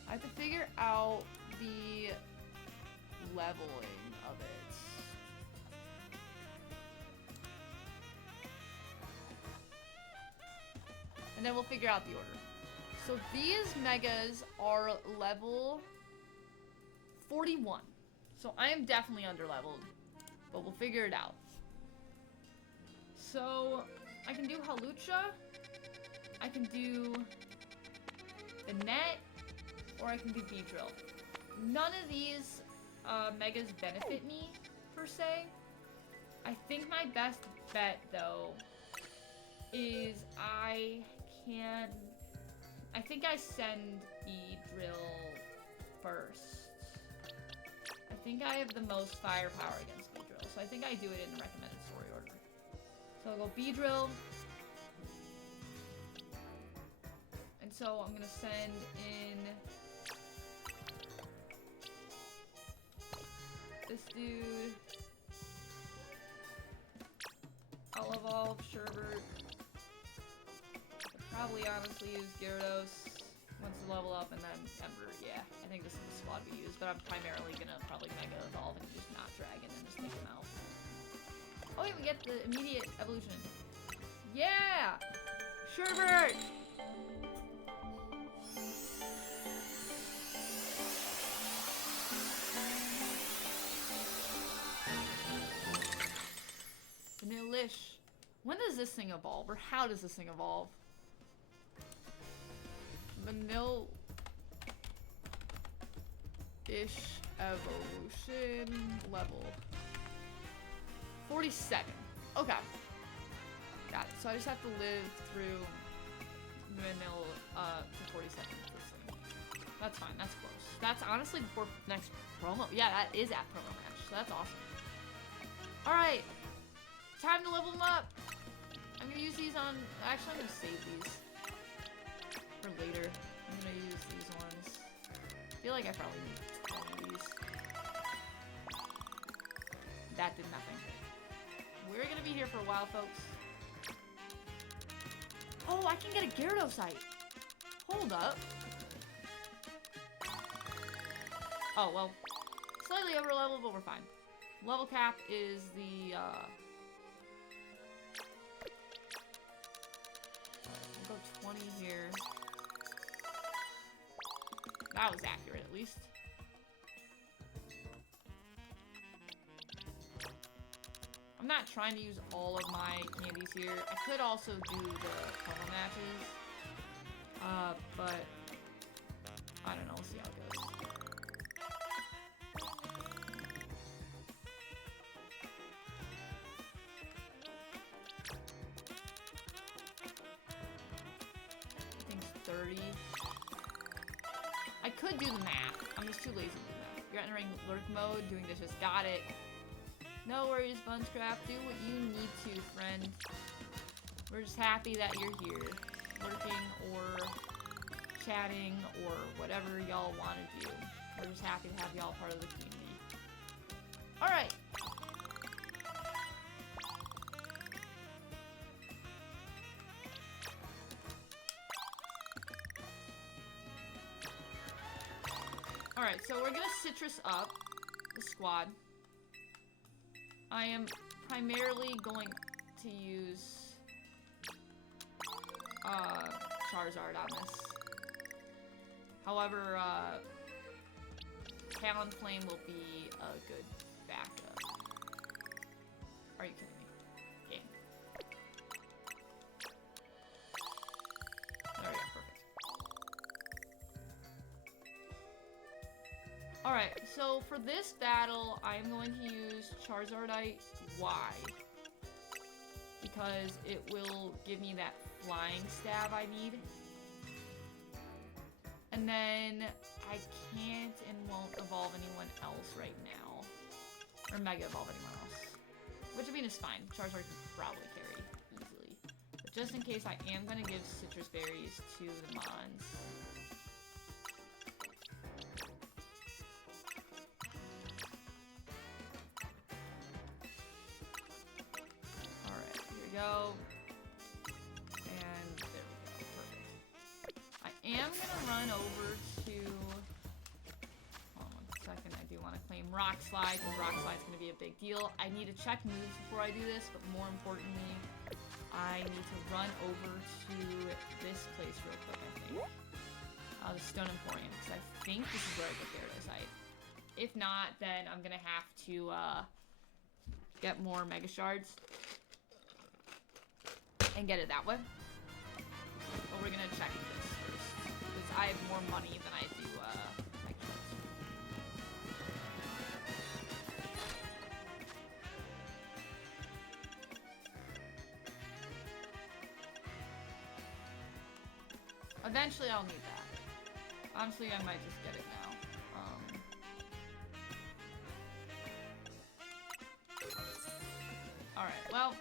I have to figure out the leveling of it. And then we'll figure out the order. So these megas are level 41. So I am definitely underleveled, but we'll figure it out. So I can do Halucha, I can do the net, or I can do Beedrill. None of these megas benefit me, per se. I think my best bet, though, is I think I send Beedrill first. I think I have the most firepower against Beedrill, so I think I do it in the recommended story order. So I'll go Beedrill. And so I'm gonna send in this dude. I'll evolve Sherbert. Probably honestly use Gyarados once to level up, and then Ember. Yeah, I think this is the squad we use, but I'm primarily gonna probably Mega Evolve and just not Dragon and just take him out. Oh wait, we get the immediate evolution. Yeah! Sherbert! Vanillish. When does this thing evolve, or how does this thing evolve? Vanillish evolution level 47. Okay. Got it. So I just have to live through Vanilla to 47 for this thing. That's fine. That's close. That's honestly before next promo. Yeah, that is at promo match. So that's awesome. Alright. Time to level them up. I'm gonna use these on... Actually, I'm gonna save these for later. I'm gonna use these ones. I feel like I probably need 20 of these. That did nothing. We're gonna be here for a while, folks. Oh, I can get a Gyarados site. Hold up. Oh, well. Slightly over level, but we're fine. Level cap is the, we'll go 20 here. That was accurate, at least. I'm not trying to use all of my candies here. I could also do the promo matches. But I don't know. We'll see how it goes. I think 30. I could do the math. I'm just too lazy to do that. You're entering lurk mode, doing this, just got it. No worries, Bunchcraft. Do what you need to, friend. We're just happy that you're here. Lurking or chatting or whatever y'all want to do. We're just happy to have y'all part of the community. Alright. Alright, so we're gonna citrus up the squad. I am primarily going to use Charizard on this. However, Talonflame will be a good backup. Are you kidding me? Game. There we go, perfect. Alright, so for this battle, I am going to use Charizardite Y. Because it will give me that flying stab I need. And then I can't and won't evolve anyone else right now. Or Mega Evolve anyone else. Which I mean is fine. Charizard can probably carry easily. But just in case, I am going to give Citrus Berries to the Mons. Alright, here we go. And there we go. Perfect. I am going to run over to... Hold on 1 second. I do want to claim Rock Slide, because Rock Slide is going to be a big deal. I need to check moves before I do this, but more importantly, I need to run over to this place real quick, I think. The Stone Emporium, because I think this is where I get Gyarados site. If not, then I'm going to have to get more Mega Shards and get it that way. But we're going to check this first, because I have more money than I do Mega Shards. Eventually I'll need that. Honestly, I might just get it now. Alright, well,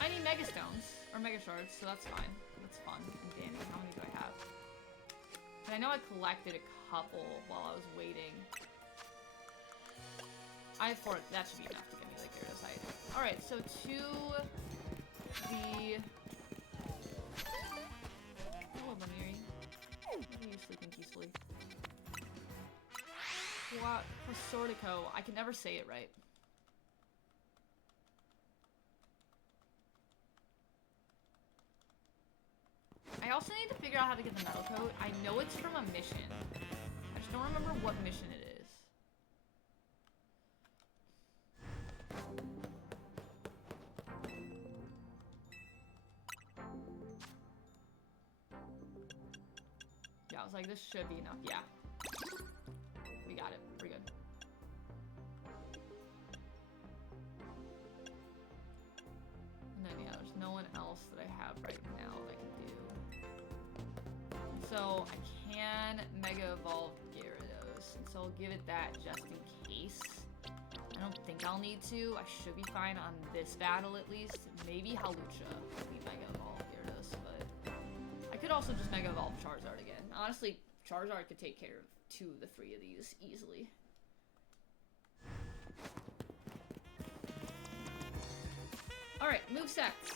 I need Mega Stones, or Mega Shards, so that's fine. That's fun and dandy. How many do I have? And I know I collected a couple while I was waiting. I have 4. That should be enough to get me the Gyarados height. Alright, so to the... Hello, Bunny. Are you sleeping peacefully? What? Sortico. I can never say it right. I also need to figure out how to get the metal coat. I know it's from a mission. I just don't remember what mission it is. Yeah, I was like, this should be enough. Yeah. We got it. We're good. And then, yeah, there's no one else that I have right now that I can do. So, I can Mega Evolve Gyarados, and so I'll give it that just in case. I don't think I'll need to. I should be fine on this battle at least. Maybe Hawlucha will be Mega Evolve Gyarados, but I could also just Mega Evolve Charizard again. Honestly, Charizard could take care of 2 of the 3 of these easily. Alright, movesets.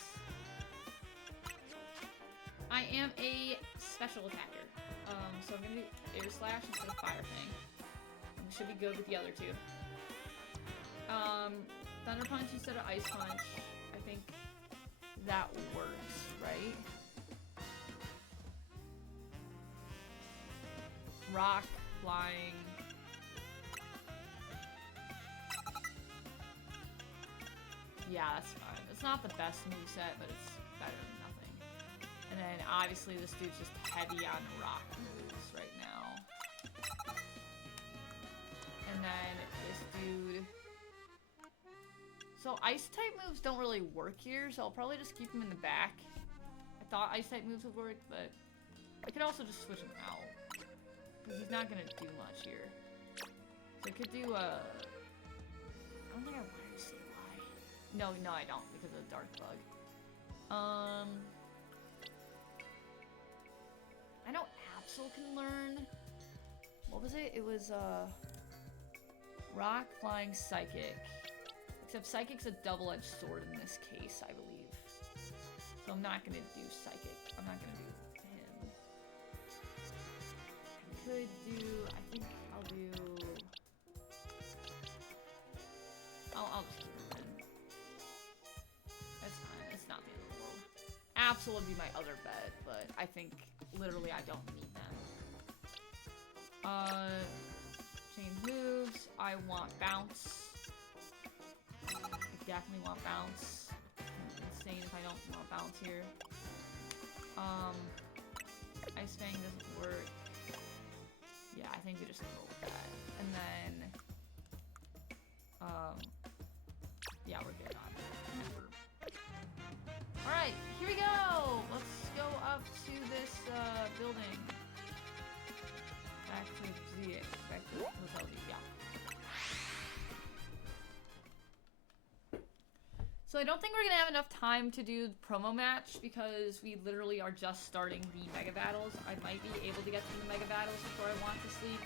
I am a special attacker. So I'm gonna do Air Slash instead of Fire Fang. We should be good with the other 2. Thunder Punch instead of Ice Punch. I think that works, right? Rock, Flying. Yeah, that's fine. It's not the best moveset, but it's better than nothing. And then obviously this dude's just heavy on rock moves right now. And then this dude... So ice type moves don't really work here, so I'll probably just keep him in the back. I thought ice type moves would work, but I could also just switch him out. Because he's not gonna do much here. So I could do I don't think I wanted to say why. No, I don't, because of the Dark Bug. I know Absol can learn. What was it? It was Rock, Flying, Psychic. Except Psychic's a double-edged sword in this case, I believe. So I'm not gonna do Psychic. I'm not gonna do him. I could do... I think I'll do... I'll just keep him in. That's fine. It's not the end of the world. Absol would be my other bet, but I think literally I don't need them. Change moves. I want Bounce. I definitely want Bounce. Insane if I don't want Bounce here. Ice Fang doesn't work. Yeah, I think we just roll with that. And then, yeah, we're good on it. Alright, here we go! Let's go up to this, building. Back to Z. Back to Hotel Z, yeah. So I don't think we're gonna have enough time to do the promo match because we literally are just starting the Mega Battles. I might be able to get through the Mega Battles before I want to sleep.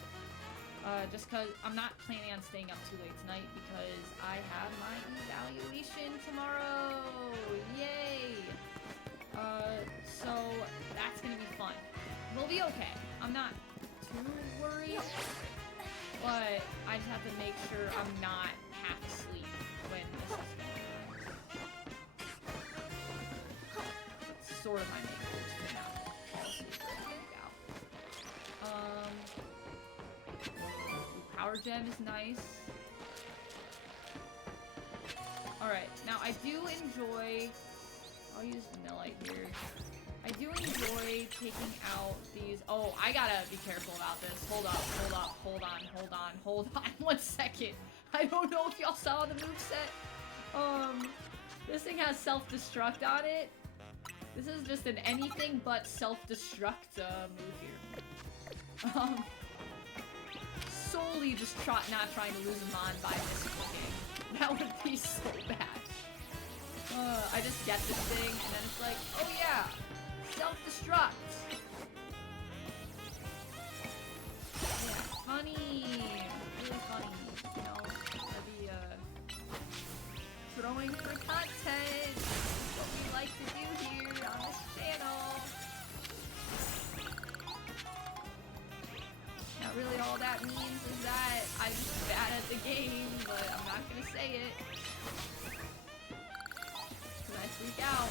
Just because I'm not planning on staying up too late tonight because I have my evaluation tomorrow. Yay! So that's gonna be fun. We'll be okay. I'm not too worried, but I just have to make sure I'm not half asleep when this is going on. Sort of my main goal is to not fall asleep during the workout. Power Gem is nice. Alright, now I do enjoy... I'll use Vanillite here. I do enjoy taking out these... Oh, I gotta be careful about this. Hold up, hold on. 1 second. I don't know if y'all saw the moveset. This thing has self-destruct on it. This is just an anything but self-destruct move here. Solely just not trying to lose a mon by misclicking. That would be so bad. I just get this thing, and then it's like, oh yeah, self-destruct. Yeah, funny, really funny. You know, I'd be throwing for content. What we like to do here on this channel. Not really all that means is that I'm just bad at the game, but I'm not gonna say it. Cause I freak out.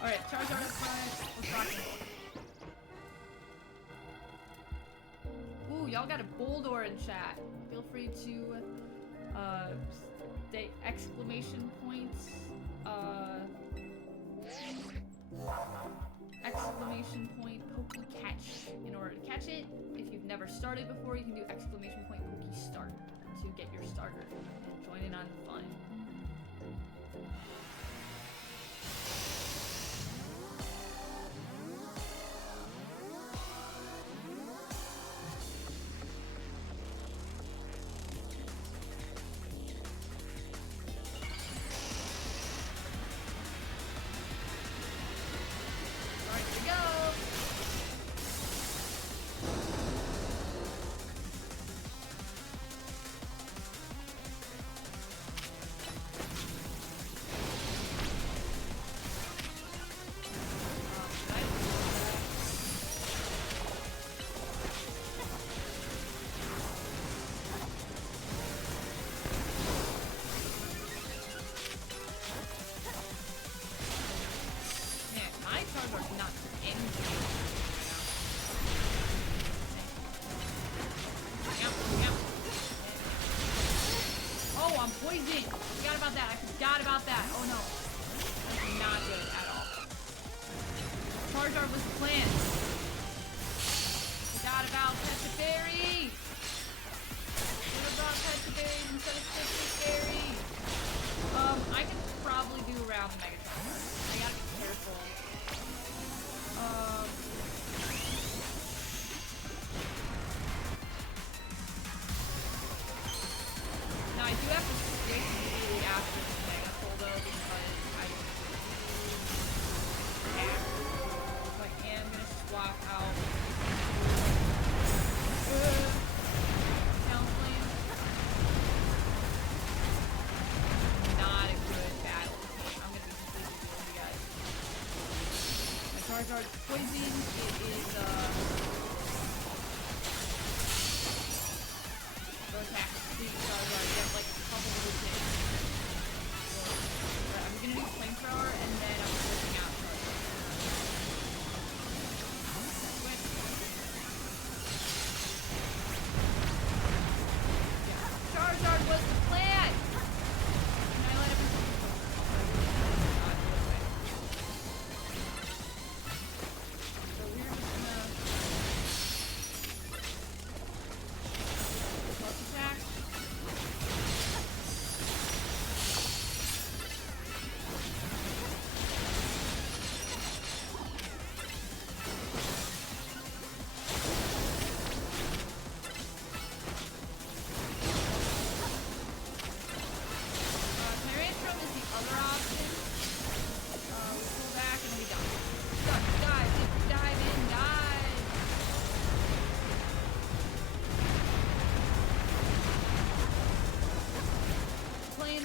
Alright, Charizard up front. Let's rock and roll. Ooh, y'all got a Boldor in chat. Feel free to state exclamation points. Exclamation point Poke catch in order to catch it. If you've never started before, you can do exclamation point Poke start to get your starter and join in on the fun.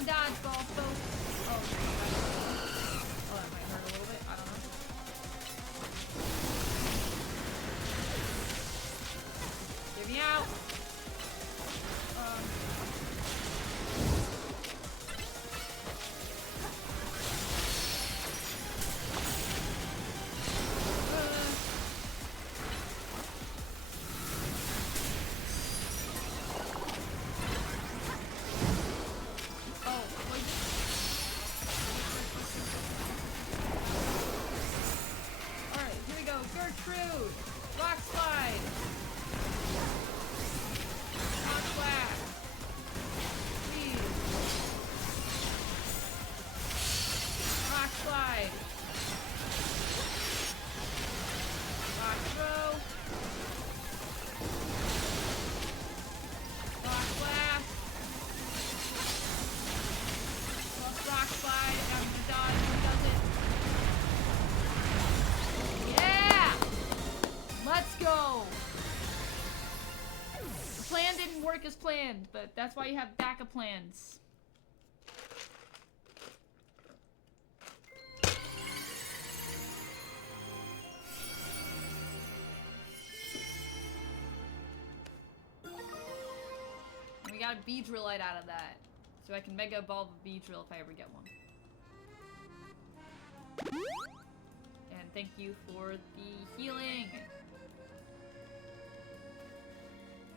Dodgeball, folks. Oh, that might hurt a little bit. I don't know. Get me out. planned, but that's why you have backup plans. And we got a Beedrillite out of that. So I can Mega Evolve a Beedrill if I ever get one. And thank you for the healing.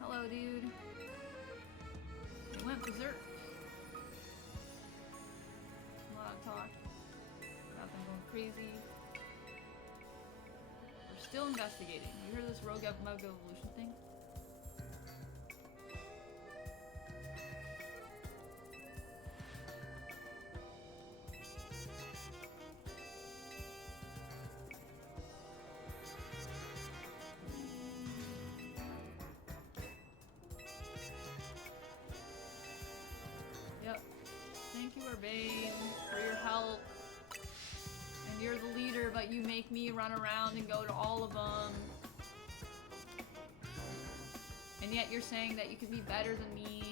Hello, dude. They went berserk. A lot of talk about them going crazy. We're still investigating. You heard this rogue Mega Evolution thing? Yep. Thank you, Urbane, for your help. And you're the leader, but you make me run around and go to all of them. And yet you're saying that you can be better than me.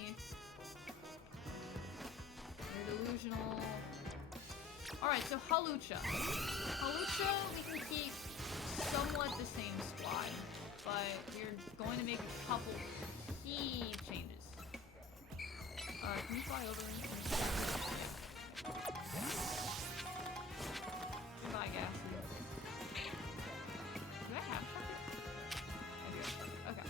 You're delusional. Alright, so Hawlucha. Hawlucha, we can keep somewhat the same squad, but we're going to make a couple key changes. Can you fly over? Goodbye, Ghastly. Do I have Shuppet? I do have Shuppet. Okay.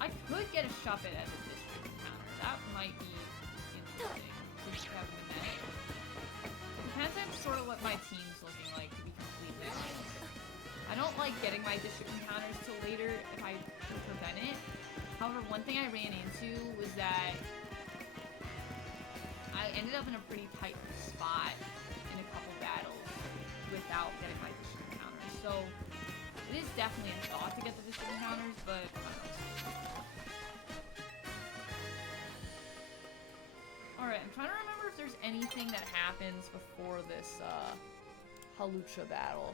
I could get a Shuppet as a district encounter. That might be interesting. We just haven't been met. Depends on sort of what my team's looking like, to be completely honest. I don't like getting my district encounters till later if I can prevent it. However, one thing I ran into was that I ended up in a pretty tight spot in a couple battles without getting my district encounters. So it is definitely a thought to get the district encounters, but who knows. Alright, I'm trying to remember if there's anything that happens before this Hawlucha battle.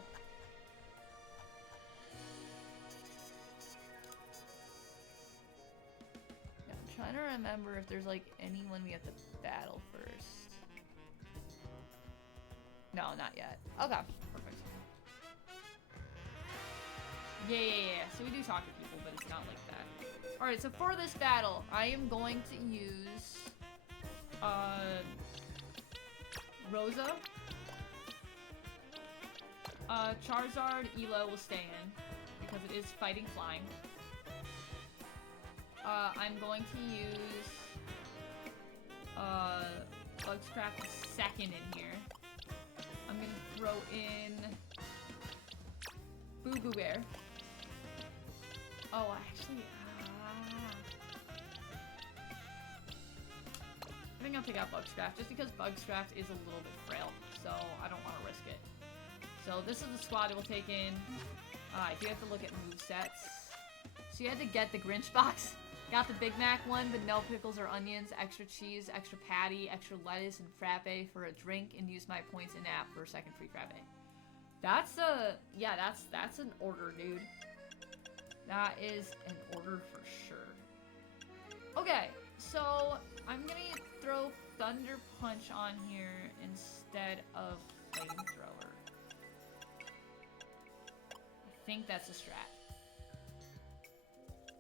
Trying to remember if there's like anyone we have to battle first. No, not yet. Okay, perfect. Yeah. So we do talk to people, but it's not like that. Alright, so for this battle, I am going to use Rosa. Charizard Elo will stay in because it is fighting flying. I'm going to use Bugscraft second in here. I'm gonna throw in Boo Boo Bear. Oh, actually, I think I'll take out Bugscraft just because Bugscraft is a little bit frail, so I don't want to risk it. So this is the squad it will take in. I do have to look at movesets. So you had to get the Grinch box. Got the Big Mac one, but no pickles or onions, extra cheese, extra patty, extra lettuce, and frappe for a drink, and use my points in-app for a second free frappe. That's an order, dude. That is an order for sure. Okay, so I'm gonna throw Thunder Punch on here instead of Flamethrower. I think that's a strat.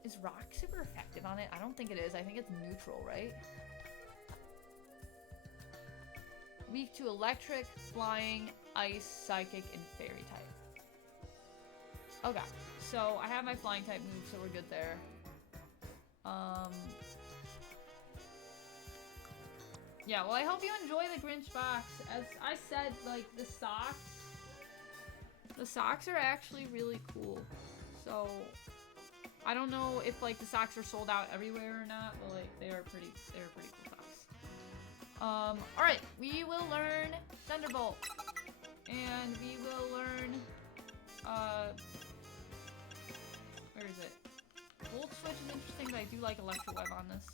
Is Rock super effective on it? I don't think it is. I think it's neutral, right? Weak to Electric, Flying, Ice, Psychic, and Fairy type. Okay, so I have my Flying type move, so we're good there. Yeah, well, I hope you enjoy the Grinch box. As I said, like, the socks are actually really cool. So I don't know if like the socks are sold out everywhere or not, but like they're pretty cool socks. Alright, we will learn Thunderbolt. And we will learn where is it? Volt Switch is interesting, but I do like Electro Web on this.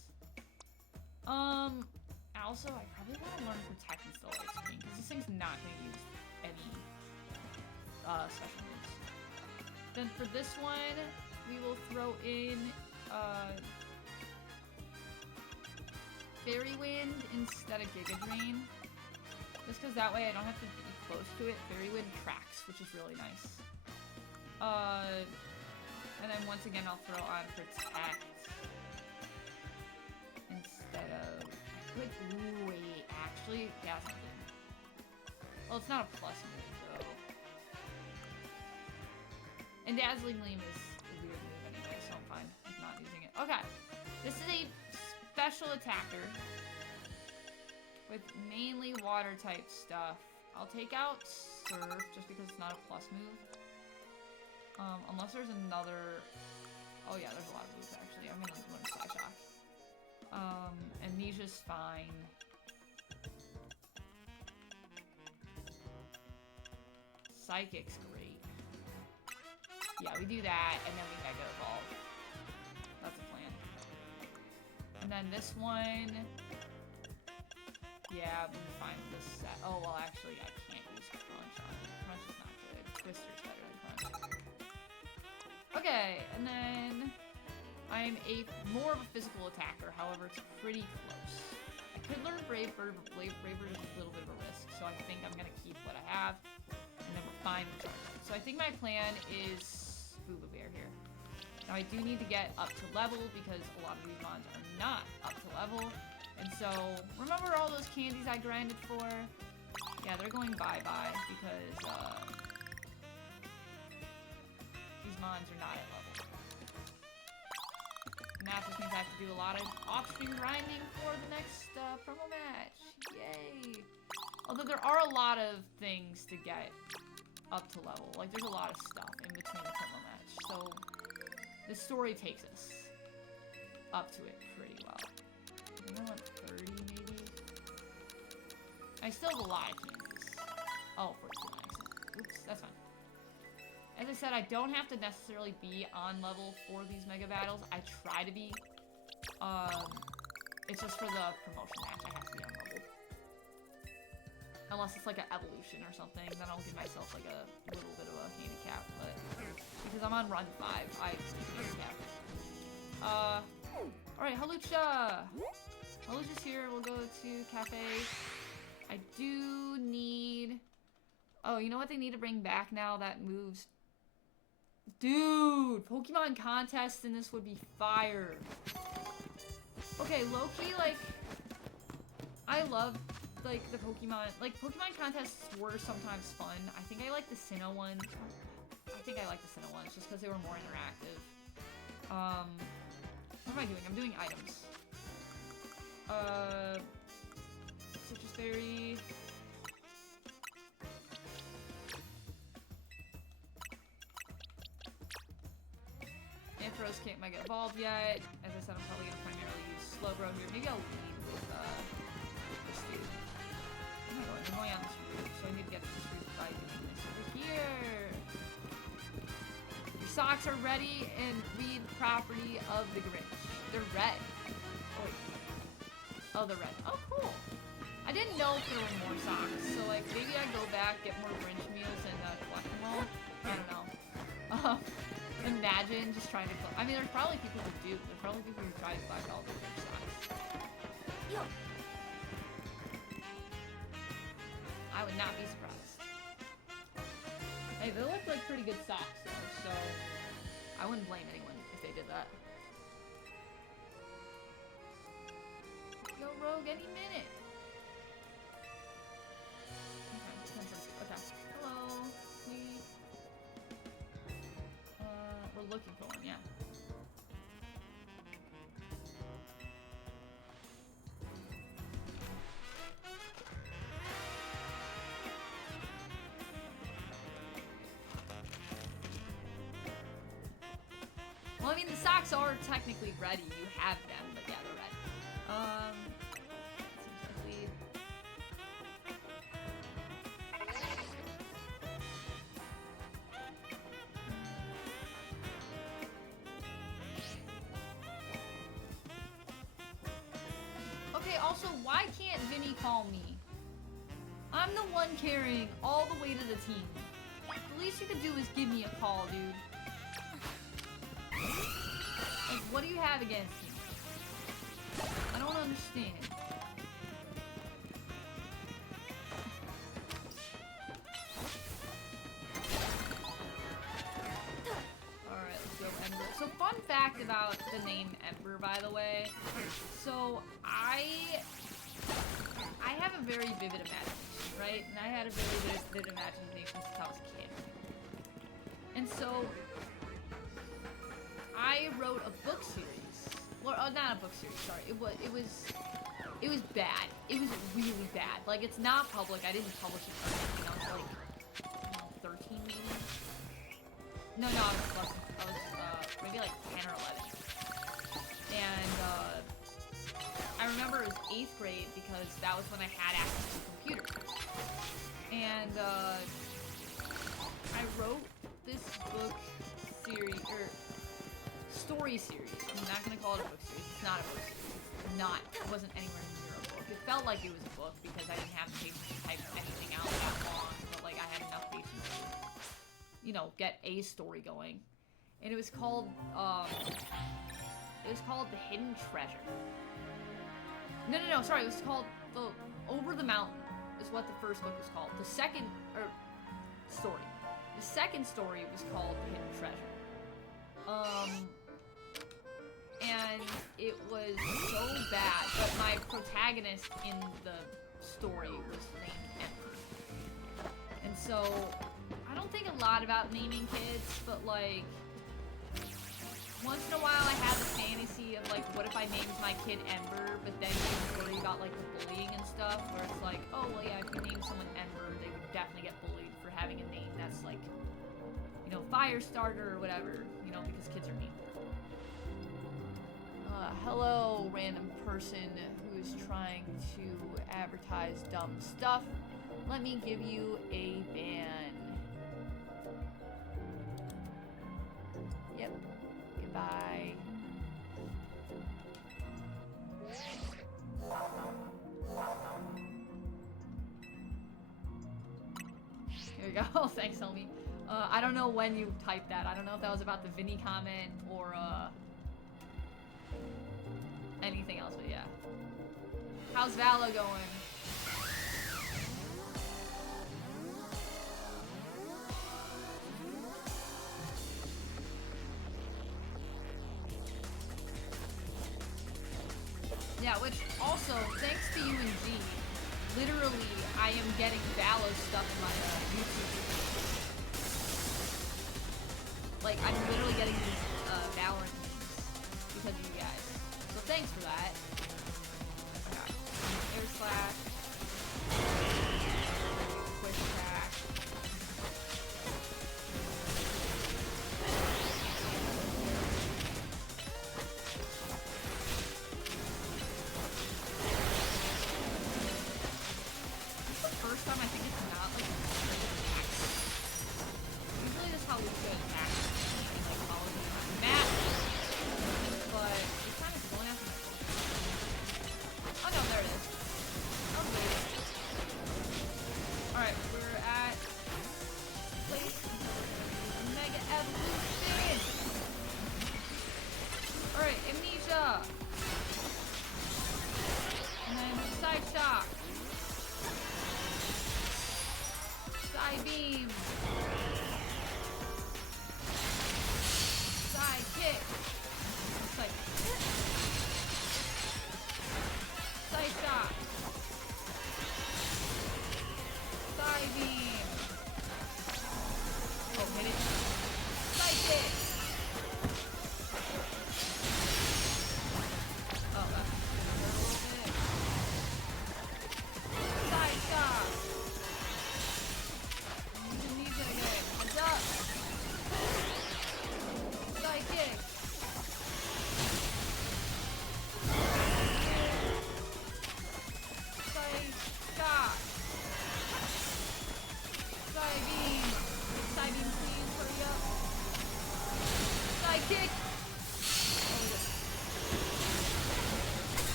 Also I probably want to learn Protect and Still Ice Cream, because this thing's not gonna use any special moves. Then for this one, we will throw in Fairy Wind instead of Giga Drain. Just because that way I don't have to be close to it. Fairy Wind tracks, which is really nice. And then once again I'll throw on Protect. Instead of... Ooh, wait, actually, Dazzling Gleam. Well, it's not a plus move, though. And Dazzling Gleam is a weird move anyway, so I'm fine with not using it. Okay, this is a special attacker with mainly water type stuff. I'll take out Surf just because it's not a plus move. Unless there's another... Oh yeah, there's a lot of moves actually. I'm gonna run Psyshock. Amnesia's fine. Psychic's great. Yeah, we do that, and then we Mega Evolve. That's a plan. And then this one... Yeah, we're fine with this set. Oh, well, actually, I can't use Crunch on it. Crunch is not good. Twister's better than Crunch. Okay, and then... I'm more of a physical attacker, however, it's pretty close. I could learn Brave Bird, but Brave Bird is a little bit of a risk, so I think I'm gonna keep what I have, and then we're fine with Charizard. So I think my plan is Booba Bear here. Now I do need to get up to level, because a lot of these mons are not up to level, and so, remember all those candies I grinded for? Yeah, they're going bye-bye, because, these mons are not at level. And that just means I have to do a lot of off-stream grinding for the next promo match. Yay! Although there are a lot of things to get up to level. Like, there's a lot of stuff in between the promo match. So, the story takes us up to it pretty well. I think I want 30, maybe? I still have a lot of candies. Oh, 42 nice. Oops, that's fine. As I said, I don't have to necessarily be on level for these mega battles. I try to be. It's just for the promotion match I have to be on level. Unless it's like an evolution or something, then I'll give myself like a little bit of a handicap. But because I'm on run 5, I keep handicap. Alright, Halucha! Halucha's here. We'll go to Cafe. I do need... Oh, you know what they need to bring back now that moves... Dude, Pokemon contests in this would be fire. Okay, low-key, like, I love, like, the Pokemon, like, Pokemon contests were sometimes fun. I think I like the Sinnoh ones. I think I like the Sinnoh ones just because they were more interactive. What am I doing? I'm doing items. Citrus Berry... Ampharos can't Mega Evolve yet. As I said, I'm probably going to primarily use Slowbro here. Maybe I'll lead with this dude. Oh my god, I'm going on this route, so I need to get this route by doing this over here. Your socks are ready and read the property of the Grinch. They're red. Oh, wait. Oh, they're red. Oh, cool. I didn't know if there were more socks, so like maybe I go back, get more Grinch meals, and collect them all. I don't know. Imagine just trying to... I mean, there's probably people who do. There's probably people who try to collect all the Grinch socks. Yo. I would not be surprised. Hey, they look like pretty good socks, though, so I wouldn't blame anyone if they did that. Go Rogue any minute. Okay. Hello. Sweet. We're looking for one, yeah. Well, I mean, the socks are technically ready. You have them, but yeah, they're ready. Seems like we... Okay, also, why can't Vinny call me? I'm the one carrying all the weight of the team. The least you could do is give me a call, dude. Like, what do you have against me? I don't understand. about the name Ember, by the way. So, I have a very vivid imagination, right? And I had a very vivid imagination since I was a kid. And so, I wrote a book series. Well, not a book series, sorry. It was bad. It was really bad. Like, it's not public. I didn't publish it for anything. I was like, 13 maybe? No, I was less. I was, maybe like 10 or 11. And, I remember it was 8th grade because that was when I had access to computers. And, I wrote this book series, or story series. I'm not gonna call it a book series. It's not a book series. It wasn't anywhere near a book. It felt like it was a book because I didn't have the patience to type anything out that long, but like I had enough patience to, you know, get a story going. And it was called The Hidden Treasure. No, sorry, it was called The Over the Mountain is what the first book was called. The second story was called The Hidden Treasure. And it was so bad, but my protagonist in the story was named Ember. And so, I don't think a lot about naming kids, but like, once in a while I have the fantasy of like, what if I named my kid Ember, but then you worry about like the bullying and stuff, where it's like, oh well yeah, if you name someone Ember, they would definitely get bullied for having a name that's like, you know, Firestarter or whatever, you know, because kids are mean. Hello, random person who is trying to advertise dumb stuff. Let me give you a ban. Yep. Goodbye. Here we go. Thanks, homie. I don't know when you typed that. I don't know if that was about the Vinny comment or, anything else, but yeah. How's Valo going? Yeah, which also, thanks to you and G, literally, I am getting Valo stuff in my YouTube. Like, I'm literally getting these Valorant memes because of you guys. So thanks for that. Okay. Air slash. Quick attack. This is the first time I think it's not like a straight attack. Usually that's how we go attack in like college and math. But it's kind of going after my phone. Oh no, there it is. Oh, there it is. Alright, we're at place Mega Evolution. Alright, Amnesia. And then Side Shock. Side Beam. Side Kick. Side Shock. Side Beam. Oh, hit it. Side Kick. Oh, that's gonna hurt a little bit. Side Shock. Using these again. Heads up. Side Kick. Side Shock. Side Beam. Side Beam, please, hurry up. Side Kick.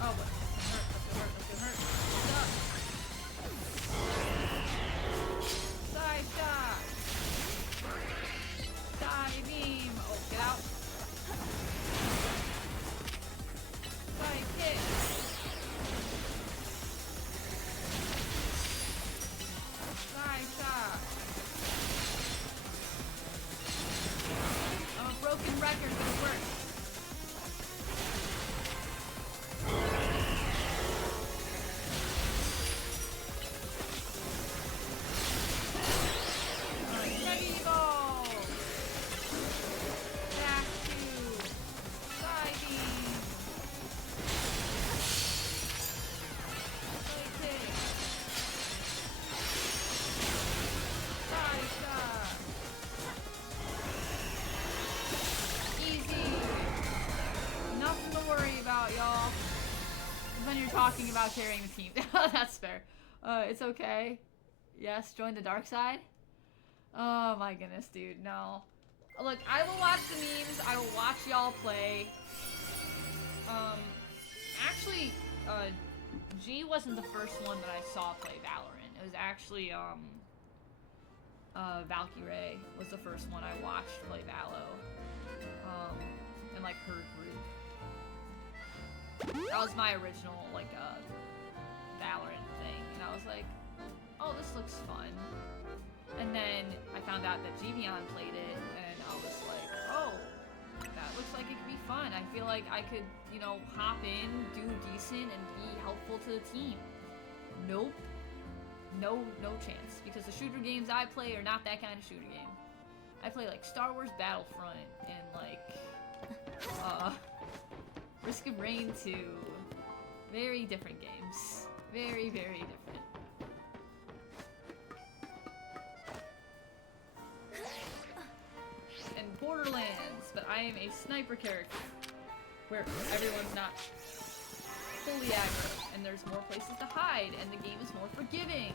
Oh, but that's gonna hurt. Heads up. Side Shock. Side Beam. Oh, get out. Side Kick. Side Shock. I'm a broken when you're talking about carrying the team. That's fair. It's okay. Yes, join the dark side. Oh my goodness, dude, no. Look, I will watch the memes, I will watch y'all play. Actually, G wasn't the first one that I saw play Valorant. It was actually, Valkyrae was the first one I watched play Valo. And like her group. That was my original, like, Valorant thing. And I was like, oh, this looks fun. And then I found out that Giveon played it, and I was like, oh, that looks like it could be fun. I feel like I could, you know, hop in, do decent, and be helpful to the team. Nope. No chance. Because the shooter games I play are not that kind of shooter game. I play like Star Wars Battlefront and like Risk of Rain 2. Very different games. Very, very different. And Borderlands, but I am a sniper character where everyone's not fully aggro, and there's more places to hide, and the game is more forgiving.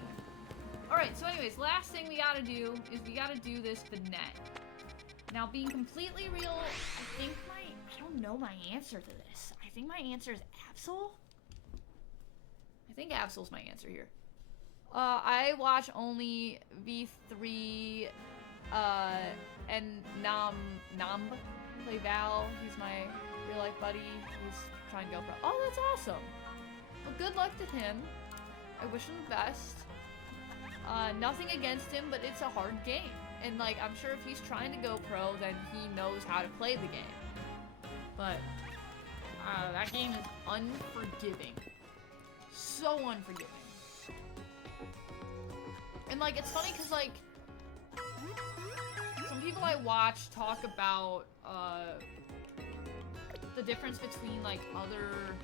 Alright, so anyways, last thing we gotta do is we gotta do this Finette. Now, being completely real, I don't know my answer to this. I think my answer is Absol? I think Absol's my answer here. I watch only V3, and Nam play Val. He's my real life buddy. He's trying to go pro. Oh, that's awesome. Well, good luck to him. I wish him the best. Nothing against him, but it's a hard game. And like, I'm sure if he's trying to go pro, then he knows how to play the game. But that game is unforgiving. So unforgiving. And like, it's funny because like, some people I watch talk about the difference between like other,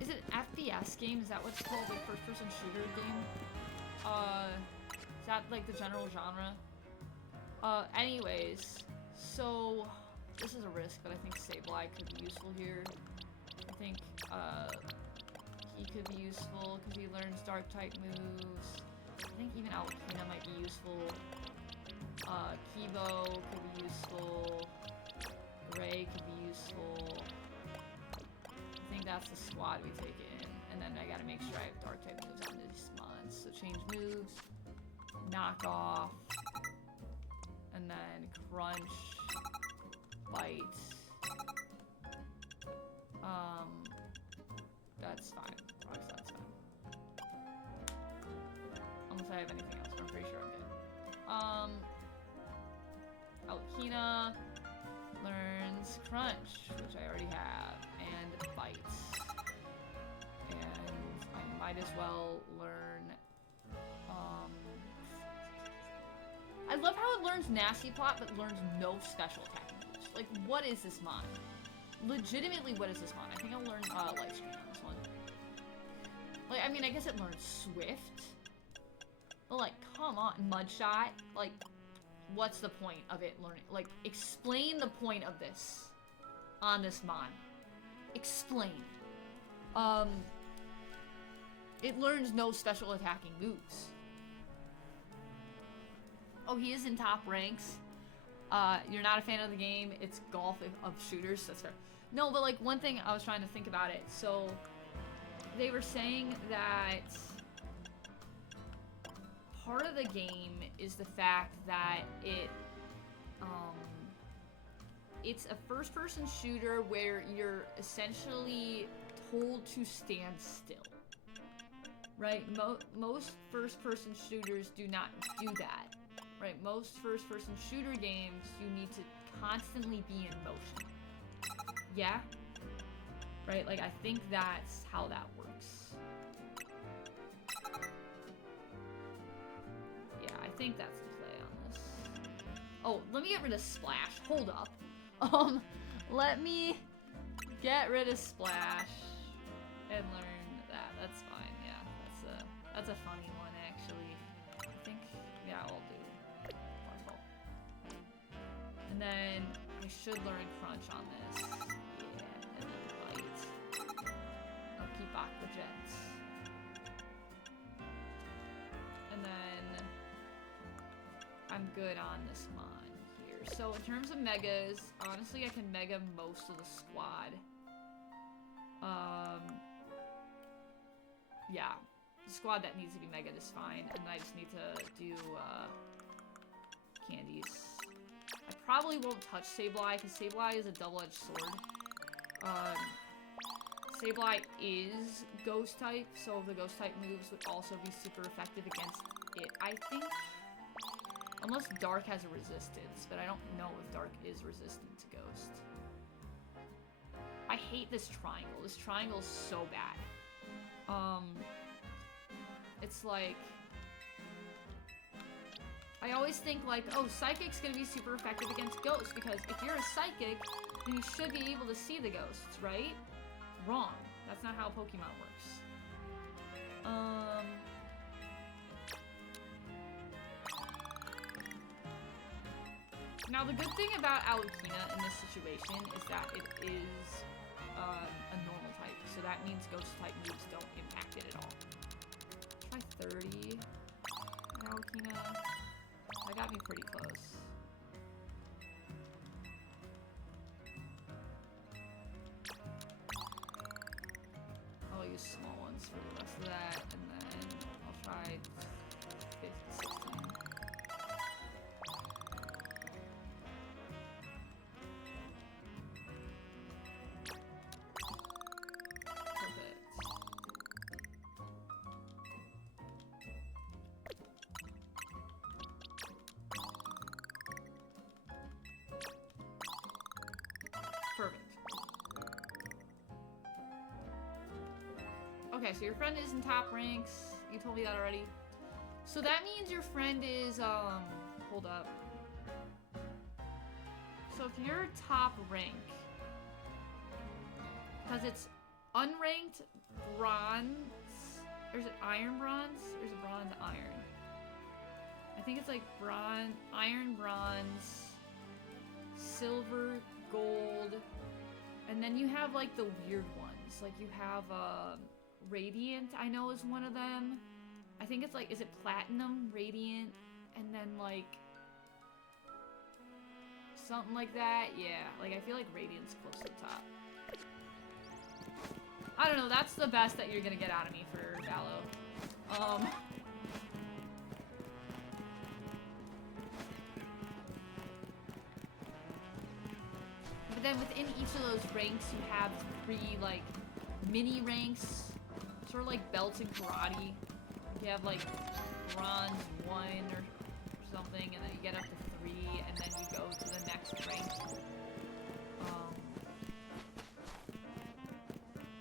is it FPS game? Is that what's called, like first-person shooter game? Is that like the general genre? Anyways, so this is a risk, but I think Sableye could be useful here. I think he could be useful because he learns dark type moves. I think even Alpina might be useful. Kibo could be useful. Ray could be useful. I think that's the squad we take in. And then I gotta make sure I have dark type moves on these months. So change moves, knock off, and then crunch, bite. That's fine. That's fine. Unless I have anything else, but I'm pretty sure I'm good. Alkina learns crunch, which I already have, and bite. And I might as well learn, I love how it learns Nasty Plot, but learns no special attack moves. Like, what is this mod? Legitimately, what is this mod? I think I'll learn, Light Screen on this one. Like, I mean, I guess it learns Swift. But, like, come on, Mudshot. Like, what's the point of it learning? Like, explain the point of this on this mod. Explain. It learns no special attacking moves. Oh, he is in top ranks. You're not a fan of the game. It's golf of shooters. That's fair. No, but like one thing I was trying to think about it. So they were saying that part of the game is the fact that it's a first-person shooter where you're essentially told to stand still. Right? Most first-person shooters do not do that. Right, most first-person shooter games, you need to constantly be in motion. Yeah? Right, like, I think that's how that works. Yeah, I think that's the play on this. Oh, let me get rid of Splash. Hold up. Let me get rid of Splash and learn that. That's fine, yeah. That's a funny one, actually. I think, yeah, I'll do. And then I should learn crunch on this. Yeah, and then bite. good on this mon here. So in terms of megas, honestly, I can mega most of the squad. Yeah, the squad that needs to be mega is fine, and I just need to do candies. I probably won't touch Sableye because Sableye is a double-edged sword. Sableye is ghost type, so the ghost type moves would also be super effective against it, I think. Unless Dark has a resistance, but I don't know if Dark is resistant to ghost. I hate this triangle. This triangle is so bad. It's like... I always think like, oh, Psychic's gonna be super effective against ghosts, because if you're a Psychic, then you should be able to see the ghosts, right? Wrong. That's not how Pokemon works. Now the good thing about Alakina in this situation is that it is a normal type, so that means ghost type moves don't impact it at all. Try 30 on Alakina. That got me pretty close. I'll use small ones for the rest of that, and then I'll try 15, 16. Perfect. Perfect. Okay, so your friend is in top ranks. You told me that already. So that means your friend is, hold up. So if you're top rank, because it's unranked bronze, or is it iron bronze? Or is it bronze iron? I think it's like bronze, iron bronze, silver, gold, and then you have like the weird ones. Like you have, Radiant, I know, is one of them. I think it's like, is it Platinum, Radiant, and then like something like that? Yeah, like I feel like Radiant's close to the top. I don't know, that's the best that you're gonna get out of me for Vallow. But then within each of those ranks, you have 3 like mini ranks. Sort of like belts in karate. You have like bronze 1 or something, and then you get up to 3, and then you go to the next rank.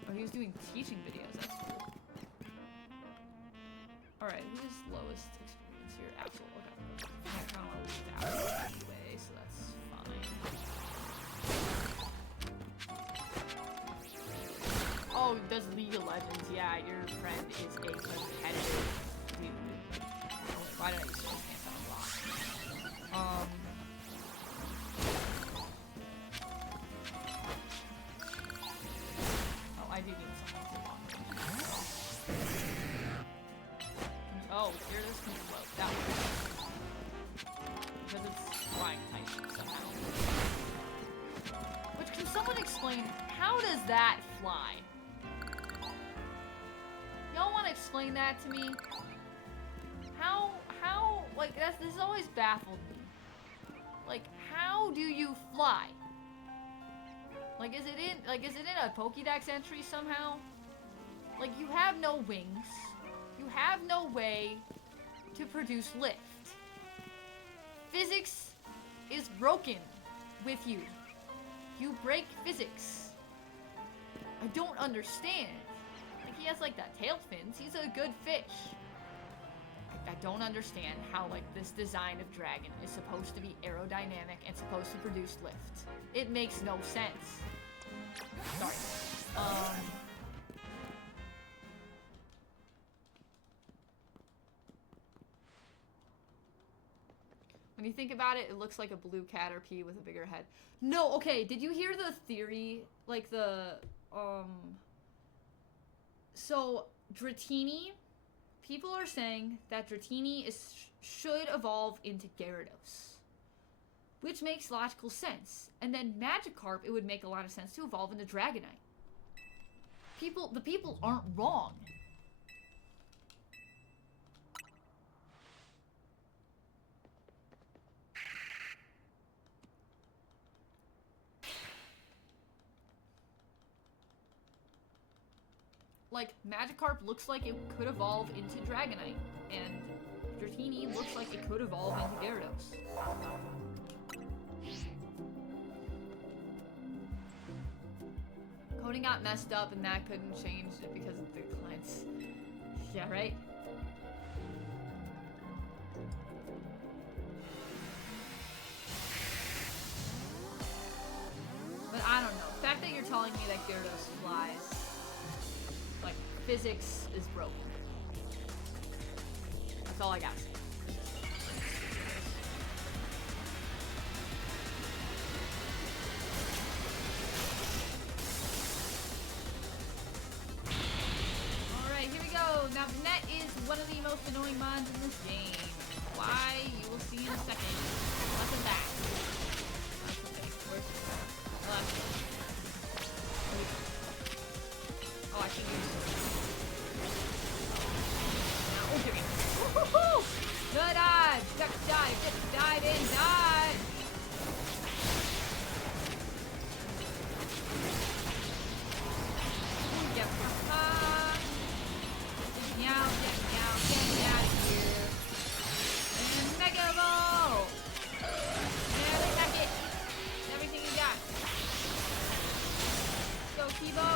Oh, he was doing teaching videos. That's cool. All right, who is lowest experience here? Absolute. Okay. I kind of want to lose that anyway, so that's fine. Oh, does League of Legends? Yeah, your friend is a competitive dude. Why did I use those hands on a block? Oh, I do need someone to block. Oh, here this can float. That one. Because it's flying type somehow. Which, can someone explain, how does that fly? Y'all want to explain that to me? How, like, this has always baffled me. Like, how do you fly? Like, is it in a Pokédex entry somehow? Like, you have no wings. You have no way to produce lift. Physics is broken with you. You break physics. I don't understand. Like, he has, like, that tail fins. He's a good fish. I don't understand how, like, this design of dragon is supposed to be aerodynamic and supposed to produce lift. It makes no sense. Sorry. When you think about it, it looks like a blue Caterpie with a bigger head. No, okay, did you hear the theory? Like, so, Dratini, people are saying that Dratini is should evolve into Gyarados. Which makes logical sense. And then Magikarp, it would make a lot of sense to evolve into Dragonite. The people aren't wrong. Like, Magikarp looks like it could evolve into Dragonite, and Dratini looks like it could evolve into Gyarados. Coding got messed up and that couldn't change it because of the clients. Yeah, right? But I don't know. The fact that you're telling me that Gyarados flies, like, physics is broken. That's all I gotta say. Alright, here we go. Now, the net is one of the most annoying mons in this game. Why? You will see in a second. Nothing back. That's okay. Where's the left? Oh, I can use it. Now, okay. Woohoo! Good dodge! Duck dive! Dive in! Dive! Get meow, get out of here. And Mega Ball! Yeah, attack it! Everything you got. Let's go, Kibo!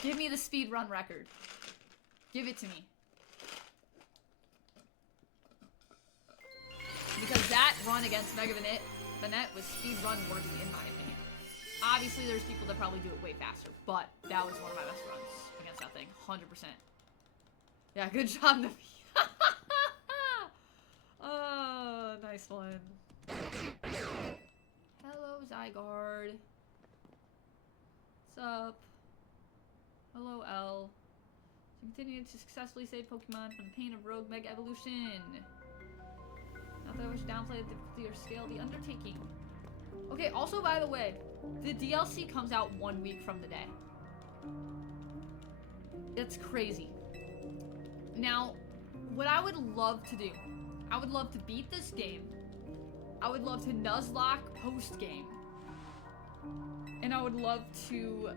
Give me the speed run record. Give it to me. Because that run against Mega Banette was speed run worthy in my opinion. Obviously there's people that probably do it way faster, but that was one of my best runs against that thing. 100%. Yeah, good job, Navi. Oh, nice one. Hello, Zygarde. What's up? Hello, L. So continue to successfully save Pokemon from the pain of Rogue Mega Evolution. Not that I wish to downplay the difficulty or scale of the undertaking. Okay, also, by the way, the DLC comes out 1 week from the day. That's crazy. Now, what I would love to do, I would love to beat this game. I would love to Nuzlocke post-game. And I would love to,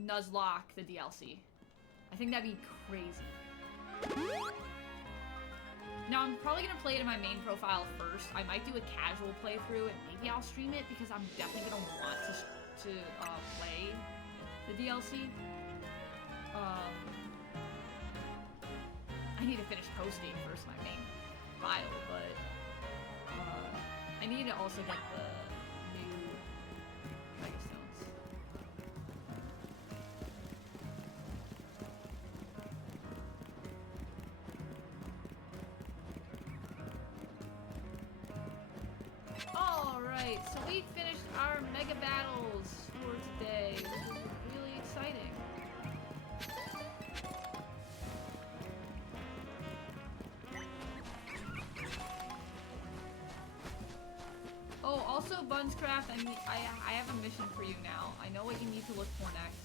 Nuzlocke the DLC. I think that'd be crazy. Now, I'm probably gonna play it in my main profile first. I might do a casual playthrough, and maybe I'll stream it, because I'm definitely gonna want to play the DLC. I need to finish posting first my main file, but I need to also get the new Mega Stones. Alright, so we finished our Mega Battles for today, which is really exciting. Oh, also, Bunscraft, I have a mission for you now. I know what you need to look for next.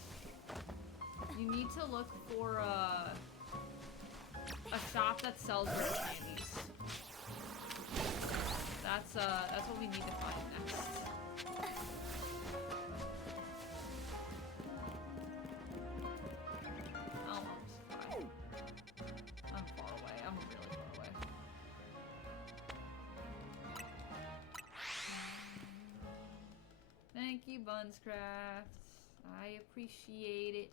You need to look for a shop that sells rare candies. That's what we need to find next. Oh you, Bunscraft. I appreciate it.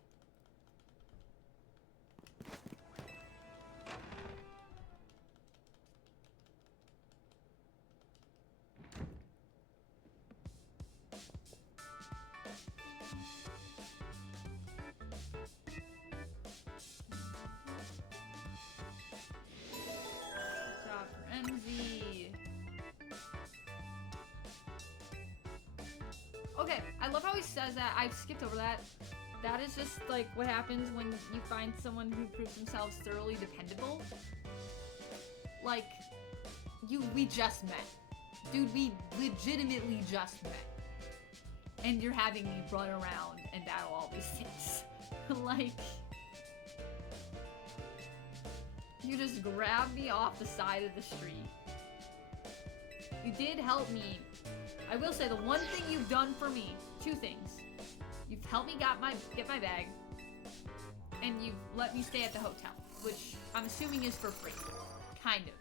Stop for MZ. Okay, I love how he says that. I skipped over that. That is just like what happens when you find someone who proves themselves thoroughly dependable. Like, we just met. Dude, we legitimately just met. And you're having me run around and battle all these things. Like, you just grabbed me off the side of the street. You did help me. I will say the one thing you've done for me, two things. You've helped me get my bag, and you've let me stay at the hotel, which I'm assuming is for free. Kind of.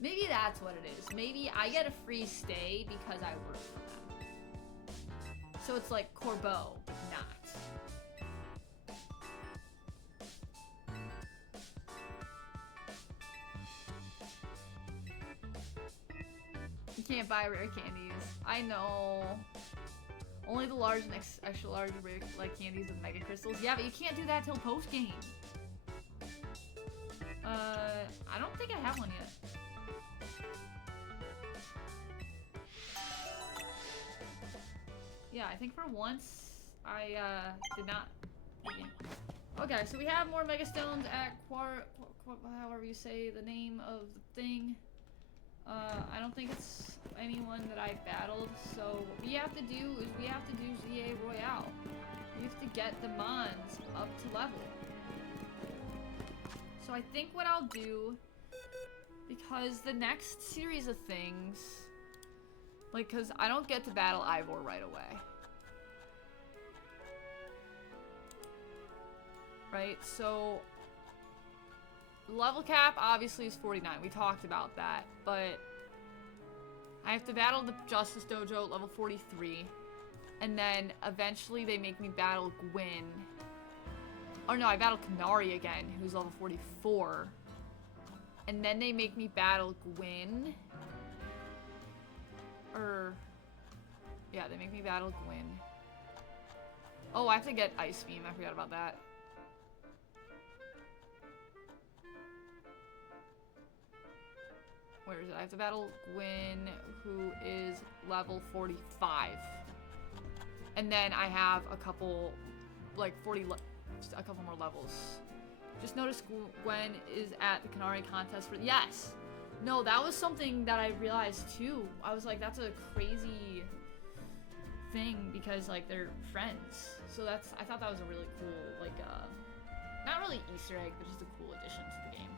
Maybe that's what it is. Maybe I get a free stay because I work for them. So it's like Corbeau, but not. You can't buy rare candies. I know. Only the large and extra large rare like candies with mega crystals. Yeah, but you can't do that till post game. I don't think I have one yet. Yeah, I think for once I did not. Okay, so we have more mega stones at however you say the name of the thing. I don't think it's anyone that I battled, so what we have to do is we have to do ZA Royale. We have to get the Mons up to level. So I think what I'll do, because the next series of things, like, because I don't get to battle Ivor right away. Right, so level cap obviously is 49. We talked about that, but I have to battle the Justice Dojo at level 43, and then eventually they make me battle Gwyn. Or no, I battle Kanari again, who's level 44, and then they make me battle Gwyn. Or yeah, they make me battle Gwyn. Oh, I have to get Ice Beam. I forgot about that. Where is it? I have to battle Gwyn, who is level 45. And then I have a couple, like a couple more levels. Just noticed Gwen is at the Kanari contest for, yes! No, that was something that I realized too. I was like, that's a crazy thing because like they're friends. So I thought that was a really cool, like, not really Easter egg, but just a cool addition to the game.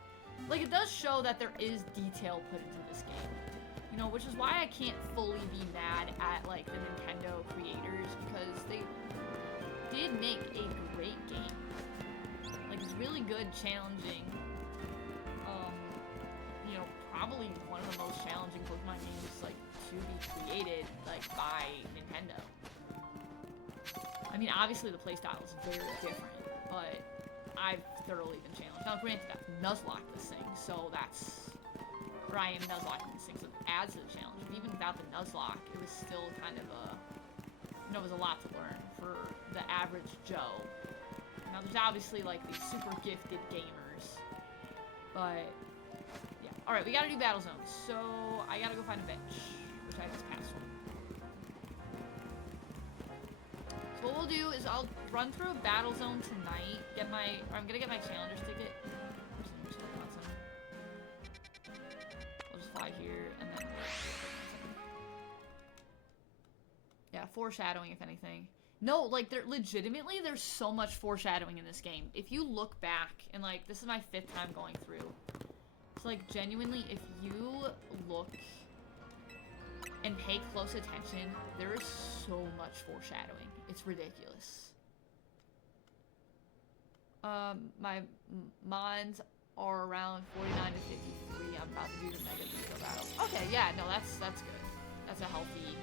Like, it does show that there is detail put into this game. You know, which is why I can't fully be mad at, like, the Nintendo creators, because they did make a great game. Like, it's really good, challenging. You know, probably one of the most challenging Pokemon games, like, to be created, like, by Nintendo. I mean, obviously the playstyle is very different, but I've thoroughly been challenged. Now, granted, I've Nuzlocke this thing, so that's where I am Nuzlocking this thing, so it adds to the challenge. But even without the Nuzlocke, it was still kind of a, you know, it was a lot to learn for the average Joe. Now, there's obviously, like, these super gifted gamers, but, yeah. Alright, we gotta do battle zones, so I gotta go find a bench, which I just passed one. So what we'll do is I'll run through a battle zone tonight, I'm gonna get my challenger's ticket. I'll just fly here, and then... Yeah, foreshadowing, if anything. No, like, there's so much foreshadowing in this game. If you look back, and, like, this is my 5th time going through. It's, like, genuinely, if you look and pay close attention, there is so much foreshadowing. It's ridiculous. My Mons are around 49 to 53. I'm about to do the Mega Beagle battle. Okay, yeah, no, that's good. That's a healthy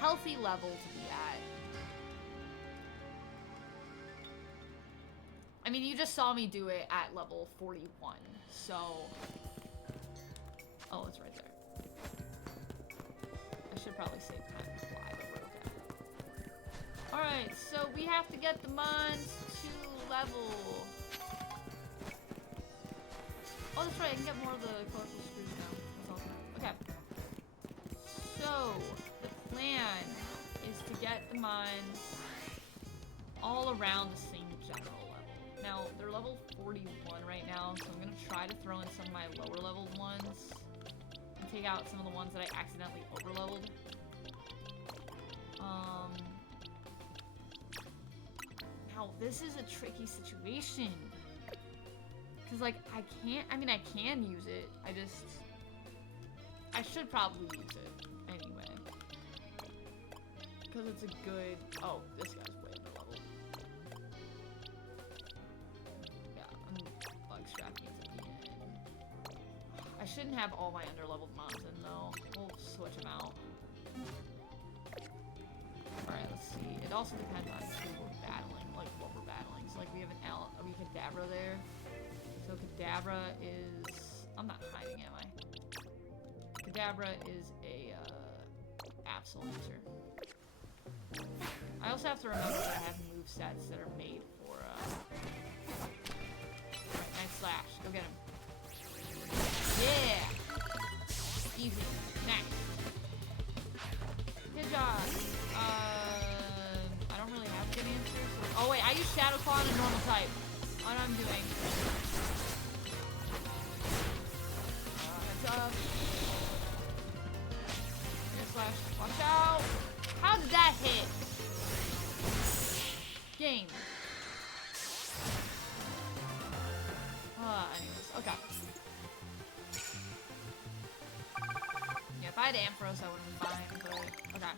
healthy level to be at. I mean, you just saw me do it at level 41, so... Oh, it's right there. I should probably save time to fly, but we're okay. Alright, so we have to get the mines to level. Oh, that's right, I can get more of the colorful screws now. That's awesome. Okay. So, the plan is to get the mines all around the same general level. Now, they're level 41 right now, so I'm gonna try to throw in some of my lower leveled ones and take out some of the ones that I accidentally overleveled. Now, this is a tricky situation. Cause like, I mean I can use it, I should probably use it anyway. Cause it's a good, oh, this guy's way under level. Yeah, bug scrapping at the end. I shouldn't have all my underleveled mobs in though. We'll switch them out. Alright, let's see. It also depends on who we're battling, like what we're battling. So like we have a Kadabra there. So Kadabra is... I'm not hiding, am I? Kadabra is a Absoluter. I also have to remember that I have movesets that are made for... Alright, nice slash. Go get him. Yeah! Easy. Next. Good job. I don't really have good answers. Oh wait, I use Shadow Claw on a normal type. What I'm doing. Heads up. Air slash. Watch out. How did that hit? Game. Anyways, okay. Yeah, if I had Ampharos, I would have been fine, but okay.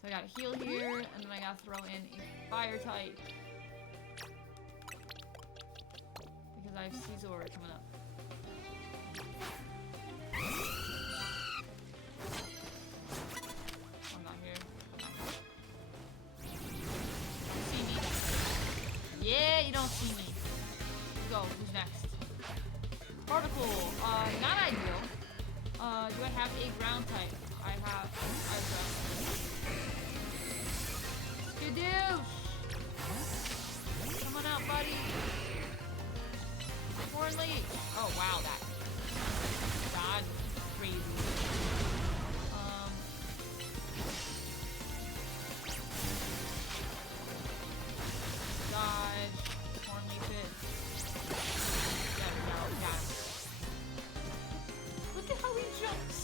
So I gotta heal here, and then I gotta throw in a fire type. Because I have Caesar coming up. I'm not here. See me. Yeah, you don't see me. Let's go. Who's next? Particle. Not ideal. Do I have a ground type? I have ground. Skadoosh! Come on out, buddy. Corn leech. Oh wow, that God crazy. Dodge. Corn leech it. There we go. Got him. Look at how he jumps.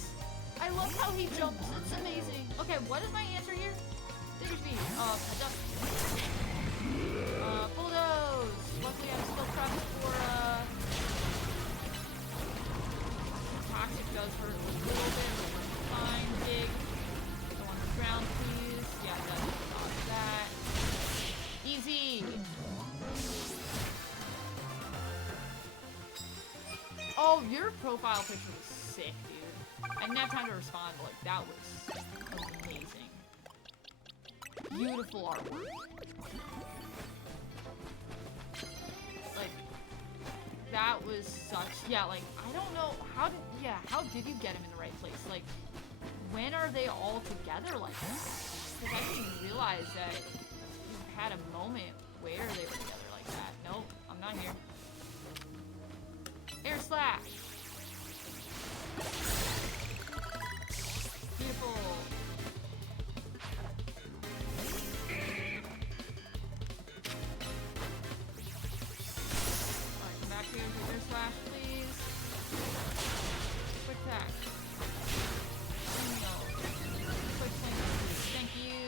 I love how he jumps. It's amazing. Okay, what is my answer here? Diggersby. Catch up. Bulldoze. Luckily, I'm still prepped for, Toxic does hurt a little bit, but we're fine. Dig. Go underground, please. Yeah, it does dodge that. Easy. Oh, your profile picture was sick, dude. I didn't have time to respond, but, like, that was amazing. Beautiful artwork. Like, that was such... Yeah, like, I don't know... How did you get him in the right place? Like, when are they all together like that? Because I didn't realize that you had a moment where they were together like that. Nope, I'm not here. Air slash! Beautiful. Alright, come back here and do air slash, please. Quick attack. Quick swing, please. Thank you.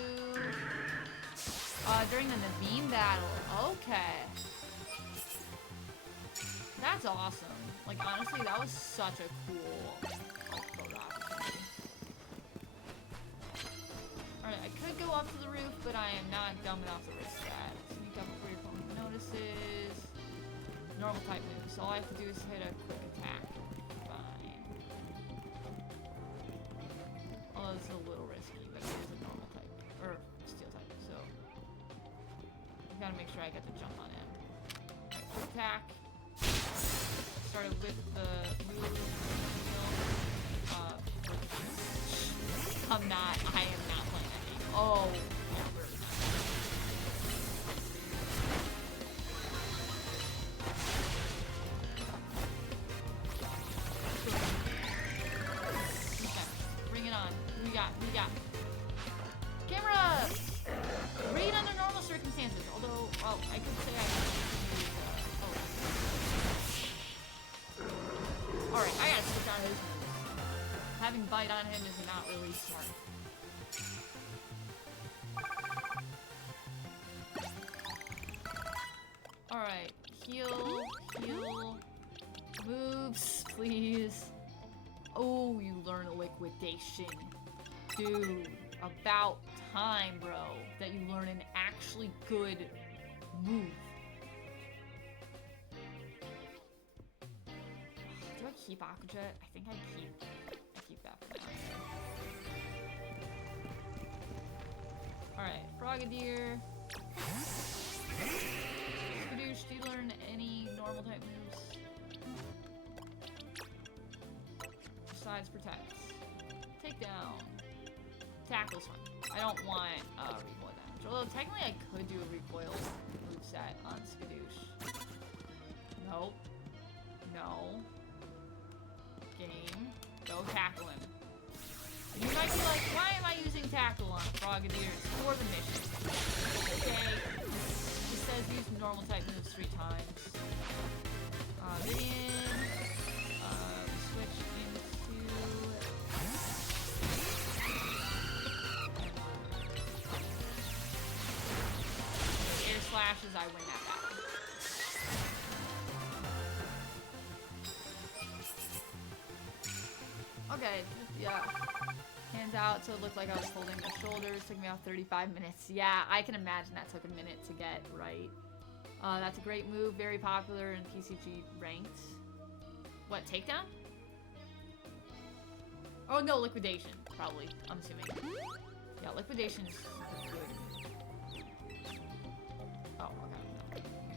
During the Naveen battle. Okay. That's awesome. Like, honestly, that was such a cool, like, photo opportunity. Alright, I could go up to the roof, but I am not dumb enough to risk that. Sneak up before your opponent notices. Normal type moves. So all I have to do is hit a quick attack. Fine. Although it's a little risky, but it is a normal gotta make sure I get the jump on him. Alright, quick attack. Started with the move. I am not playing that game. Oh, yeah, really not. Bring it on. We got. Camera! Read under normal circumstances. Although, well, I could say I can use, Alright, I gotta switch out his moves. Having bite on him is not really smart. Alright, heal. Moves, please. Oh, you learn liquidation. Dude, about time, bro, that you learn an actually good move. Do I keep Aquajet? I think I keep that for now. Alright, Frogadier. Skadoosh, do you learn any normal type moves? Besides protect. Takedown. Tackle's fun. I don't want recoil damage. Although technically I could do a recoil moveset on Skadoosh. Nope. No. Game. Go tackle him. You might be like, why am I using tackle on a Frogadier? It's for the mission. Okay. It says use normal type moves 3 times. Vivian. Switch into... Air slashes, I win that battle. Okay, yeah. Hands out, so it looked like I was holding my shoulders. Took me about 35 minutes. Yeah, I can imagine that took a minute to get right. That's a great move, very popular in PCG ranked. What, takedown? Oh no, liquidation, probably, I'm assuming. Yeah, liquidation is good. Oh, okay, no.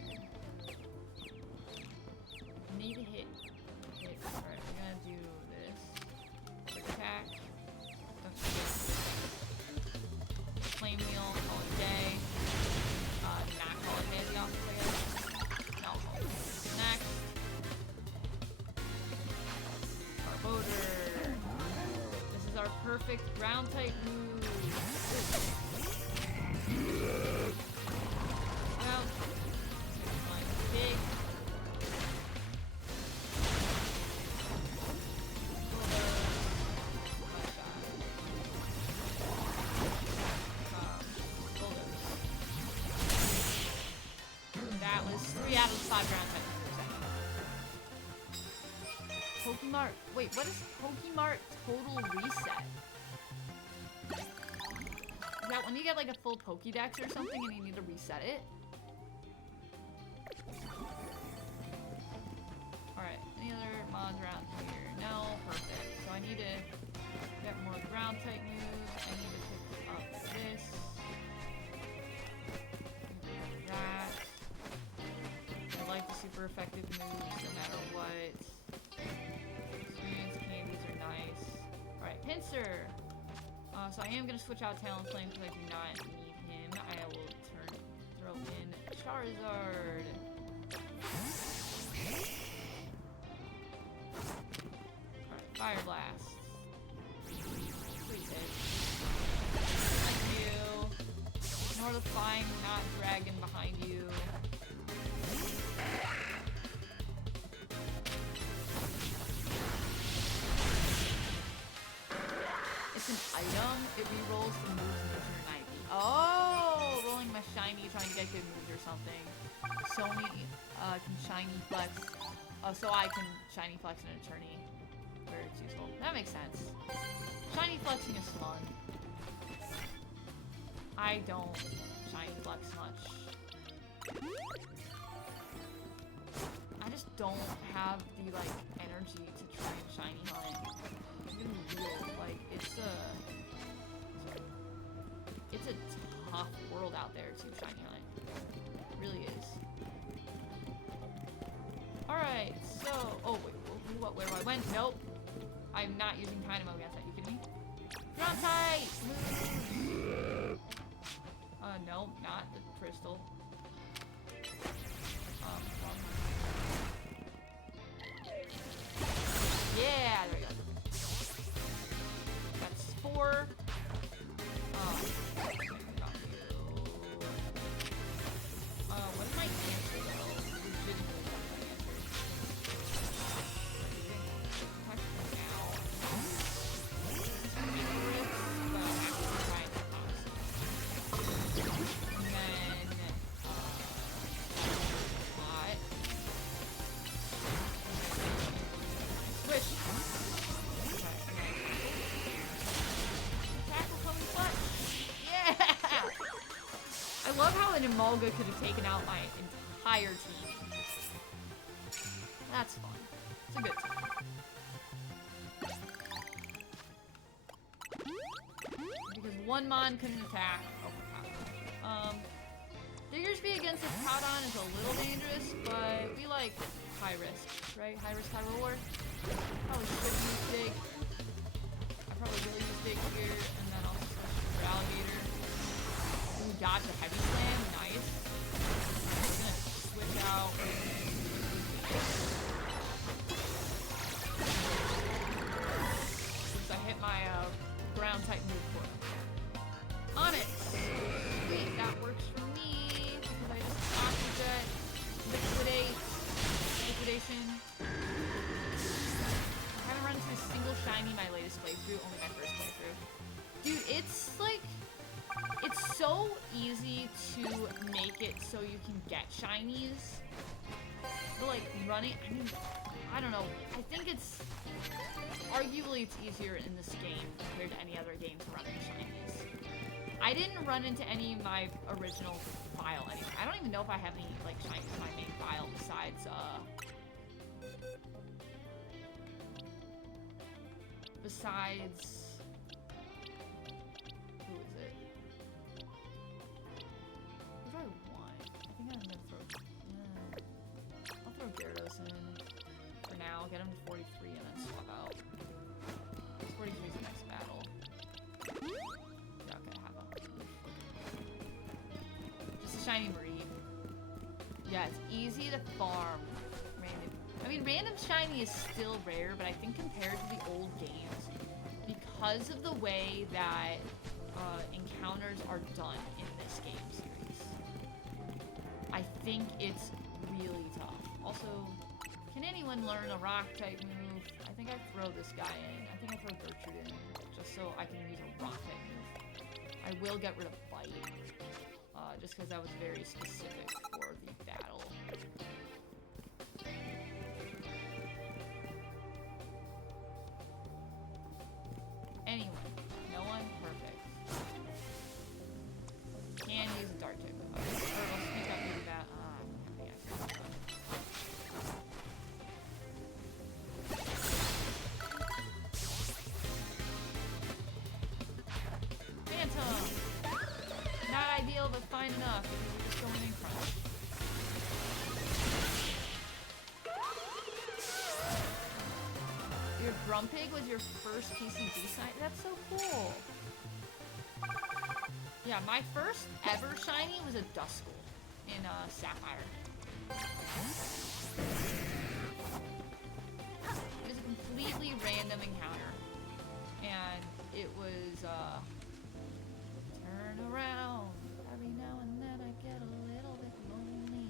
Need to hit. Alright, we're gonna do this. Quick attack. Don't forget. Flame wheel, call it a day. Not call it a day, the office, I guess. No, call it next. Barboder. This is our perfect ground type move. Well, big. That was 3 out of 5 ground type moves. Pokemart. Wait, what is Pokemart Total Reset? Is that when you get like a full Pokédex or something and you need to reset it? Alright, any other mods around here? No, perfect. So I need to get more ground type moves. I need to pick up this. That. I like the super effective moves no matter what. Experience candies are nice. Alright, Pinsir! So I am going to switch out Talonflame because I do not need him. I will throw in Charizard. Alright, Fire Blast. Please hit. Thank you. Ignore the flying, not dragon behind you. It's an item. It rerolls the moves in your turn ID. Oh, rolling my shiny, trying to get good moves or something. Sony can shiny flex. So I can shiny flex an attorney where it's useful. That makes sense. Shiny flexing is fun. I don't shiny flex much. I just don't have the like energy to try and shiny hunt. It's gonna be weird. Like it's a tough world out there to shiny hunt. Really is. Alright, so... Oh, wait. Where do I went? Nope. I'm not using Dynamo against that. You kidding me? Ground tight! No, not the crystal. Yeah, there we go. That's 4. What is my answer though? Legitimately, what is my I love how an Emolga could have taken out my entire team. That's fun. It's a good team. Because one Mon couldn't attack. Oh, Figures be against this Powdon is a little dangerous, but we like high risk, right? High risk, high reward. Probably should use Dig. I probably will use Dig here, and then I'll switch for Alligator. Ooh, dodge a Heavy Slam, nice. I'm gonna switch out. Since I hit my ground type move for him. On it! Sweet, that works for me. Because I just Oxyjet, Liquidation. I haven't run into a single shiny my latest playthrough, only my first playthrough. Dude, it's like, it's so easy to make it so you can get shinies. But like running, I mean, I don't know. I think it's, arguably it's easier in this game compared to any other game to run into shinies. I didn't run into any of my original file anyway. I don't even know if I have any like shinies in my main file besides who is it? Who do I want? I think I'm gonna throw I'll throw Gyarados in for now, get him to 43 and then swap out. 43 is the next battle. Yeah, okay, have a just a shiny Marie. Yeah, it's easy to farm random. I mean, random shiny is still rare, but I think compared to the old games, because of the way that encounters are done in this game series, I think it's really tough. Also, can anyone learn a rock type move? I think I throw this guy in. I think I throw Gertrude in, just so I can use a rock type move. I will get rid of Bite, just because that was very specific for the battle. Anyway, no one? Perfect. Can use a dark type move. Okay, or we'll speak up maybe that. Phantom! Not ideal, but fine enough. We're just going in front. Your Grumpig was your first PCG sign? That's so cool. Yeah, my first ever shiny was a Duskull in Sapphire. It was a completely random encounter. And it was, turn around. Every now and then I get a little bit lonely.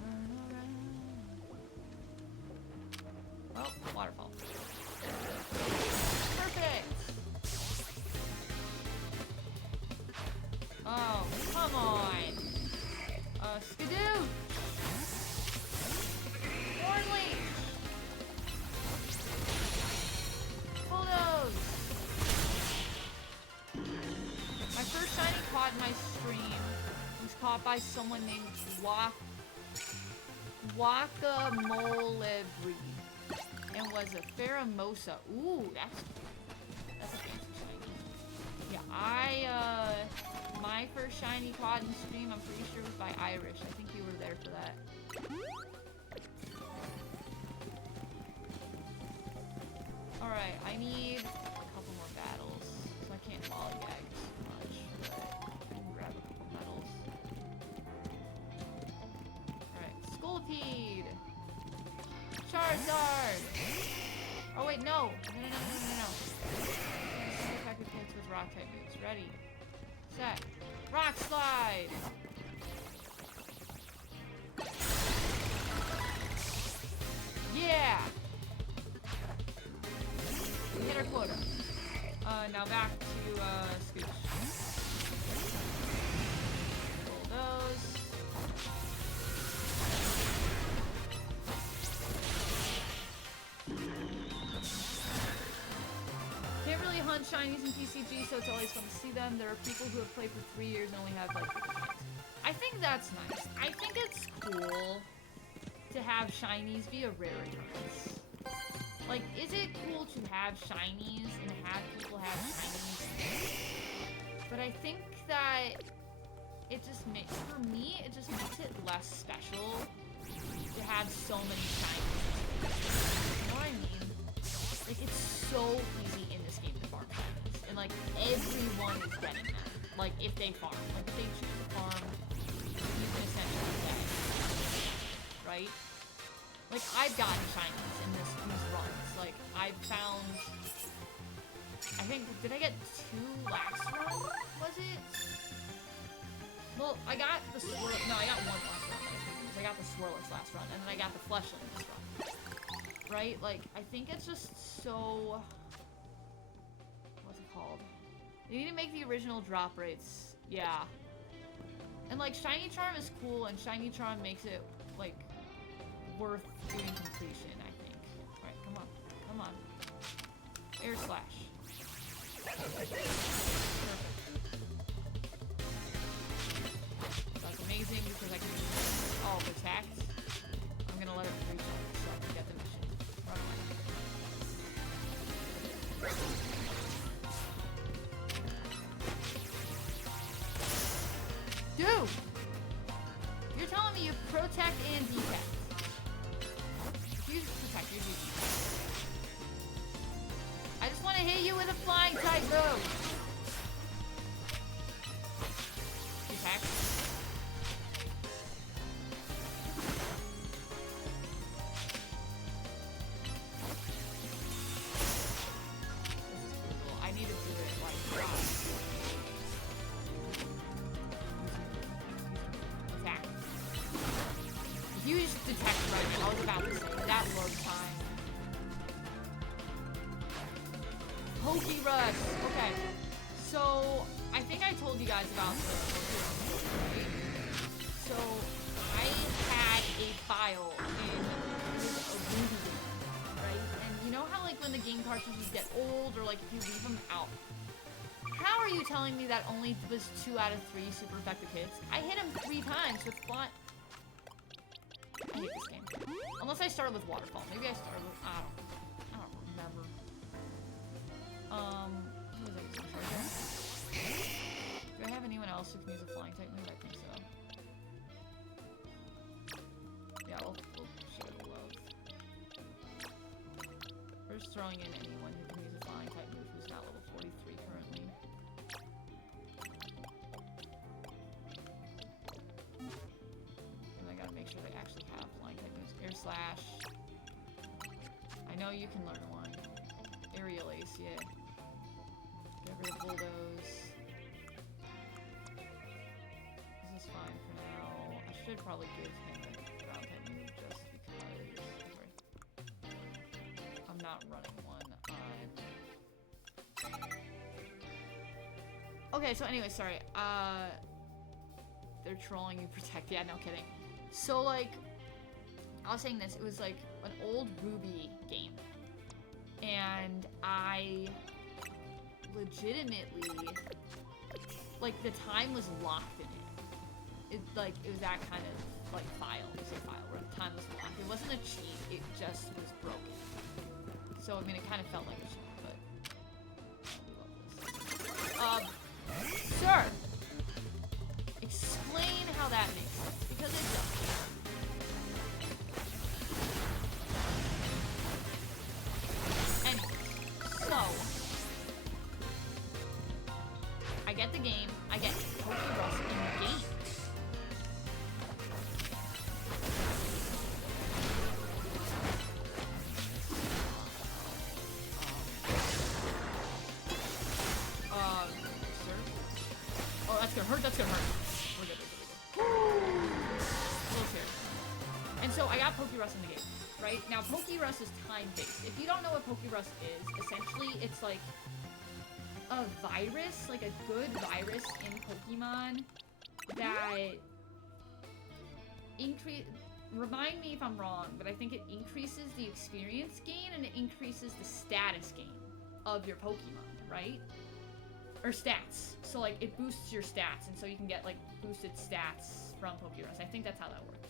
Turn around. Oh, waterfall. Perfect! Oh, come on! Skidoo! Hornleech! Bulldoze! My first shiny caught in my stream was caught by someone named Guacamole and was a Pheromosa. Ooh, that's a fancy shiny. Yeah, my first first shiny Quaddin stream, I'm pretty sure it was by Irish. I think you were there for that. Alright, I need a couple more battles. So I can't lollygag too much, but I can grab a couple medals. Alright, Scolipede! Charizard! Oh wait, no! No. Effective hits with rock type moves. Ready. Set. Rock slide! Yeah! We hit our quota. Now back to, Scooch. Roll those. Can't really hunt shinies in TCG, so it's always fun to see them. There are people who have played for 3 years and only have, like, 50 shinies. I think that's nice. I think it's cool to have shinies be a rare occurrence. Like, is it cool to have shinies and have people have shinies? But I think that it just makes, for me, it just makes it less special to have so many shinies. You know what I mean? Like, it's so easy in this game to farm shinies. And, like, everyone is getting them. Like, if they farm. Like, if they choose to farm, you can essentially get it. Right? Like, I've gotten shinies in these runs. Like, I've found... I think... Did I get 2 last run? Was it? Well, I got the Swirl... No, I got 1 last run. I got the Swirlix last run, and then I got the Fleshling this run. Right? Like, I think it's just so... What's it called? You need to make the original drop rates. Yeah. And, like, Shiny Charm is cool, and Shiny Charm makes it, like... worth doing completion, I think. Alright, come on. Come on. Air slash. Perfect. That's amazing because I can use all of attacks. I'm gonna let it recharge so I can get the mission. Run away. Dude! You're telling me you protect and detect. You protect your duty. I just want to hit you with a flying type move. Attack. This is brutal. I need to do it like that. Attack. If you just detect right now, I was about to say that load time. Pokey Rush! Okay. So, I think I told you guys about the right? So, I had a file in a Ruby game, right? And you know how, like, when the game cartridges get old, or, like, if you leave them out, how are you telling me that only was 2 out of 3 super effective hits? I hit him 3 times with fly. I hate this game. Unless I started with Waterfall. Maybe I started with... I don't remember. Who was I using? Do I have anyone else who can use a flying type move? I think so. Yeah, we'll show the love. We're just throwing in anyone who can use a flying type move who's not level 43 currently. And I gotta make sure they actually have flying type moves. Air slash. I know you can learn one. Aerial Ace, yeah. Get rid of Bulldoze. This is fine for now. I should probably give him the ground type move just because. Sorry. I'm not running one on. Okay, so anyway, sorry. They're trolling you, protect. Yeah, no kidding. So, like, I was saying this, it was like an old Ruby game. And I legitimately, like, the time was locked in it. It was that kind of, like, file, where the time was locked. It wasn't a cheat, it just was broken. So, I mean, it kind of felt like a cheat, but... I love this. Sir! system. Anyways, so I get the game. I get Pokerus in the game. That's gonna hurt. We're good. A little scary. And so I got Pokerus in the game, right? Now Pokerus is time-based. If you don't know what Pokerus is, essentially it's like a virus, like a good virus in Pokemon that remind me if I'm wrong, but I think it increases the experience gain and it increases the status gain of your Pokemon, right? Or stats. So, like, it boosts your stats, and so you can get, like, boosted stats from Pokerus. I think that's how that worked.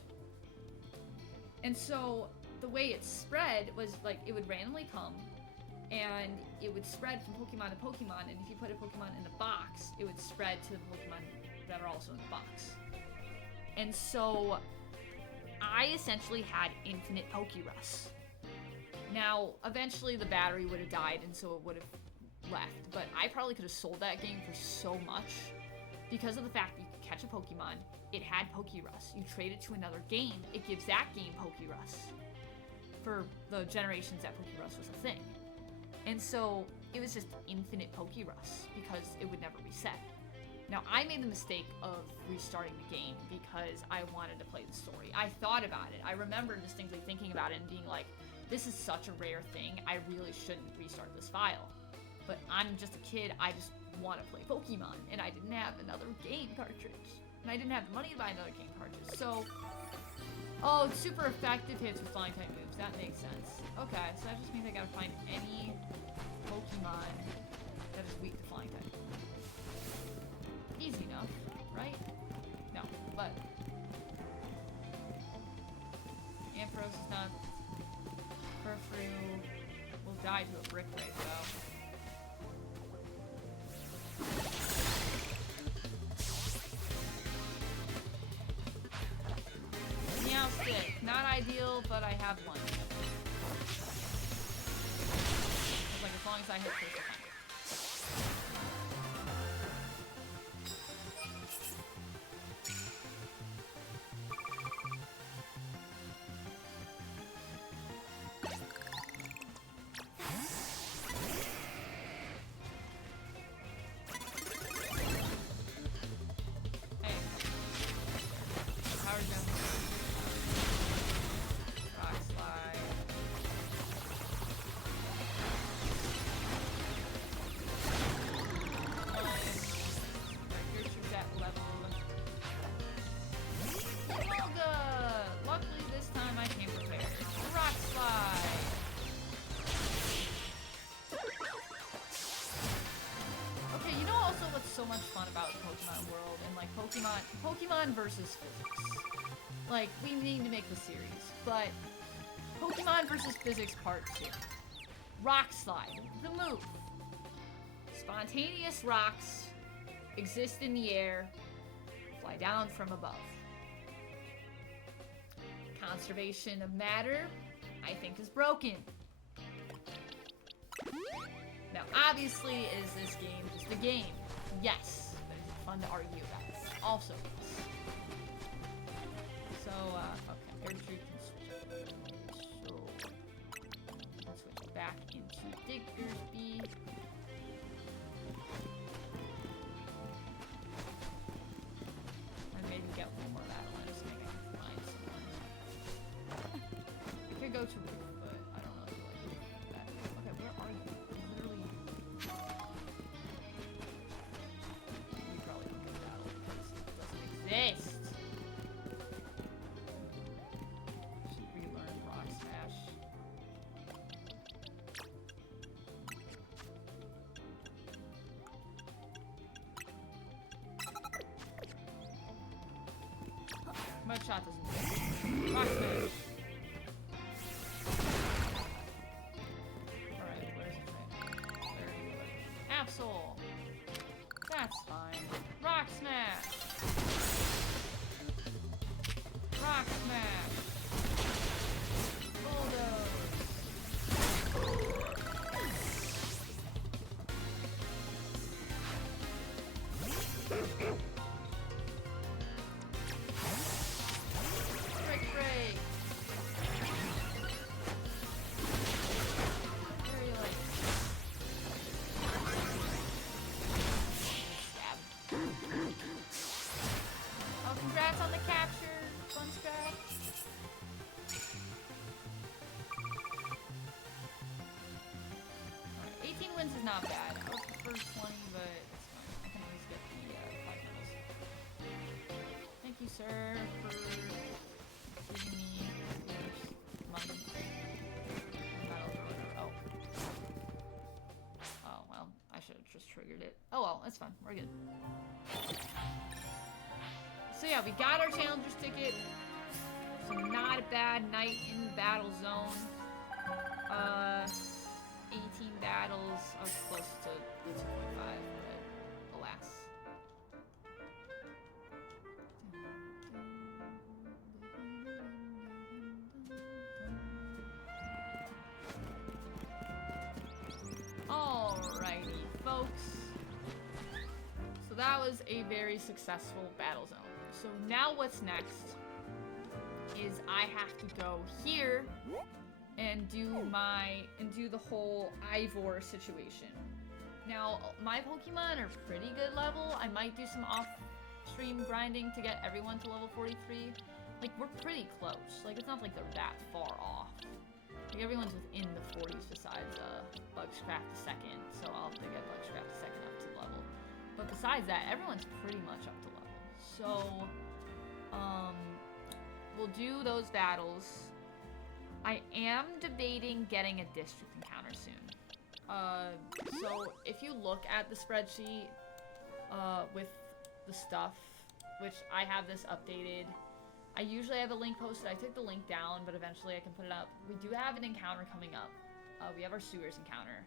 And so, the way it spread was, like, it would randomly come, and it would spread from Pokemon to Pokemon, and if you put a Pokemon in the box, it would spread to the Pokemon that are also in the box. And so, I essentially had infinite Pokerus. Now, eventually the battery would have died, and so it would have left, but I probably could have sold that game for so much because of the fact that you could catch a Pokemon, it had Pokerus. You trade it to another game, it gives that game Pokerus for the generations that Pokerus was a thing. And so it was just infinite Pokerus because it would never reset. Now I made the mistake of restarting the game because I wanted to play the story. I thought about it. I remember distinctly thinking about it and being like, this is such a rare thing, I really shouldn't restart this file. But I'm just a kid, I just want to play Pokemon, and I didn't have another game cartridge. And I didn't have the money to buy another game cartridge, so... Oh, super effective hits with flying type moves, that makes sense. Okay, so that just means I gotta find any Pokemon that is weak to flying type. Easy enough, right? No, but... Ampharos is not... Furfrou will die to a brick break, though. Meowstick, not ideal, but I have one. Like as long as I hit first attack. So much fun about the Pokemon world and like Pokemon versus physics. Like, we need to make the series, but Pokemon versus physics part 2. Rock Slide, the move. Spontaneous rocks exist in the air, fly down from above. Conservation of matter, I think, is broken. Now, obviously, is this game just a game? Yes, but is it fun to argue about? Also, yes. So, okay, Air Tree can switch. So, let's switch back into Diggersby. And maybe get one more of that one, just maybe I can find someone. I could go to Roof, but I don't really feel like that. Okay, where are you? Literally. You probably don't get battle because it doesn't exist. Should relearn Rock Smash. Mud Shot doesn't do it. Rock Smash. Alright, where's it? Absol. That's fine. Rock Smash. Rock smash. Bulldoze. Frick, frick. Very like. Stab. Oh, congrats on the capture, Funstrap. Alright, 18 wins is not bad. I would prefer 20, but it's fine. I can always get the 5 medals. Thank you, sir, for giving me your money. Medals or whatever. Oh. Oh, well, I should have just triggered it. Oh well, it's fine. We're good. So yeah, we got our challenger's ticket. So not a bad night in the battle zone. 18 battles. I was close to the 2.5, but alas. Alrighty, folks. So that was a very successful battle zone. So now what's next is I have to go here and do the whole Ivor situation. Now, my Pokemon are pretty good level. I might do some off-stream grinding to get everyone to level 43. Like, we're pretty close. Like, it's not like they're that far off. Like, everyone's within the 40s besides Bugscraft II, so I'll have to get Bugscraft II up to level. But besides that, everyone's pretty much up to level. So, we'll do those battles. I am debating getting a district encounter soon. So if you look at the spreadsheet, with the stuff, which I have this updated, I usually have a link posted. I took the link down, but eventually I can put it up. We do have an encounter coming up. We have our sewers encounter.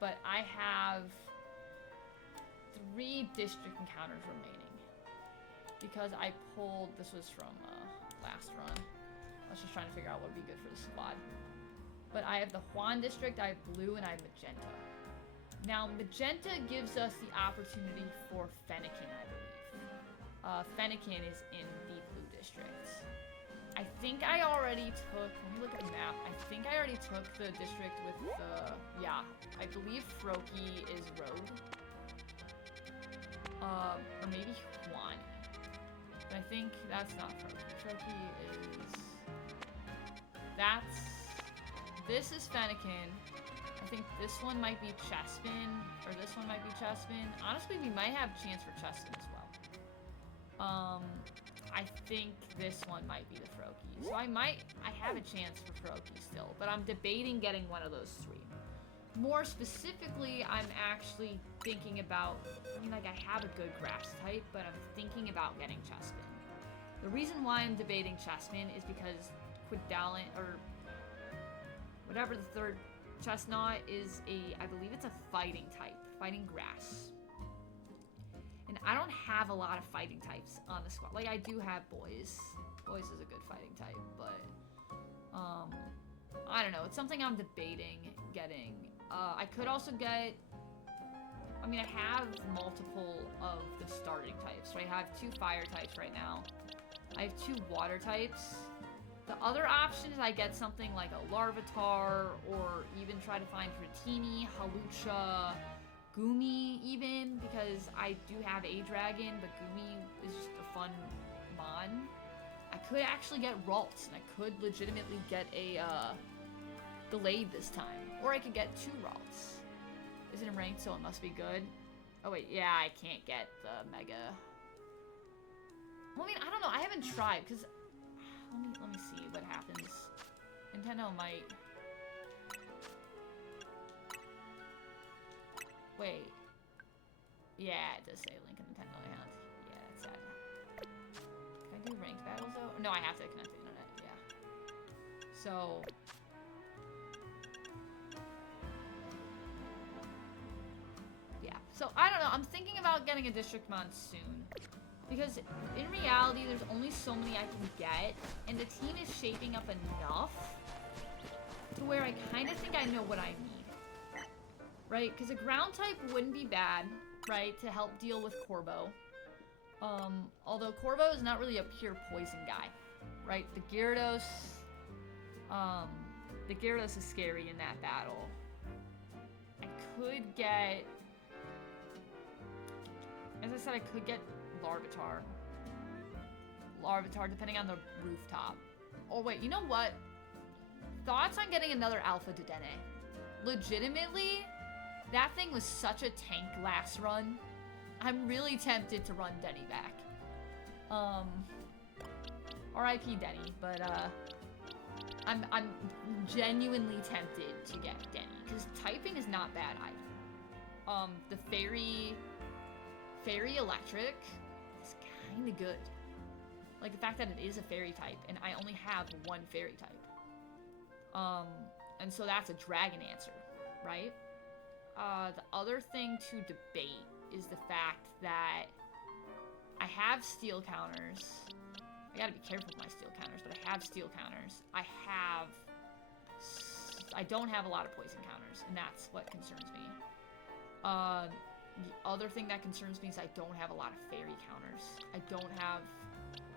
But I have 3 district encounters remaining. Because I pulled, this was from last run. I was just trying to figure out what would be good for the squad. But I have the Juan district, I have blue, and I have magenta. Now, magenta gives us the opportunity for Fennekin, I believe. Fennekin is in the blue district. I think I already took, let me look at the map. I think I already took the district with the, yeah, I believe Froakie is road. Or maybe Juan. But I think that's not Froakie. Froakie is... This is Fennekin. I think this one might be Chespin, or this one might be Chespin. Honestly, we might have a chance for Chespin as well. I think this one might be the Froakie. So I have a chance for Froakie still, but I'm debating getting one of those 3. More specifically, I'm actually thinking about, I mean, like, I have a good grass type, but I'm thinking about getting Chespin. The reason why I'm debating Chespin is because Quidalent, or whatever the third Chestnut is I believe it's a fighting type, fighting grass. And I don't have a lot of fighting types on the squad. Like, I do have Boys. Boys is a good fighting type, but, I don't know. It's something I'm debating getting. I could also get, I mean, I have multiple of the starting types. So I have 2 fire types right now. I have 2 water types. The other option is I get something like a Larvitar, or even try to find Dratini, Hawlucha, Goomy even, because I do have a dragon, but Goomy is just a fun mon. I could actually get Ralts, and I could legitimately get a Delayed this time. Or I could get 2 Ralts. Is it in ranked, so it must be good? Oh wait, yeah, I can't get the Mega. Well, I mean, I don't know, I haven't tried, because... Let me see what happens. Nintendo might... Wait. Yeah, it does say link in Nintendo account. Yeah, that's sad. Can I do ranked battles though? No, I have to connect to the internet, yeah. So... yeah. So, I don't know, I'm thinking about getting a District Mon soon. Because in reality, there's only so many I can get, and the team is shaping up enough to where I kind of think I know what I need. Right? Because a ground type wouldn't be bad, right, to help deal with Corvo. Although Corvo is not really a pure poison guy, right? The Gyarados is scary in that battle. I could get, as I said, I could get Larvitar, depending on the rooftop. Oh wait, you know what? Thoughts on getting another Alpha Dedenne. Legitimately, that thing was such a tank last run. I'm really tempted to run Denny back. R.I.P. Denny, but I'm genuinely tempted to get Denny because typing is not bad either. The Fairy Electric is kind of good. Like the fact that it is a Fairy type and I only have one Fairy type. And so that's a Dragon answer, right? The other thing to debate is the fact that I have steel counters. I gotta be careful with my steel counters, but I have steel counters. I don't have a lot of poison counters, and that's what concerns me. The other thing that concerns me is I don't have a lot of fairy counters.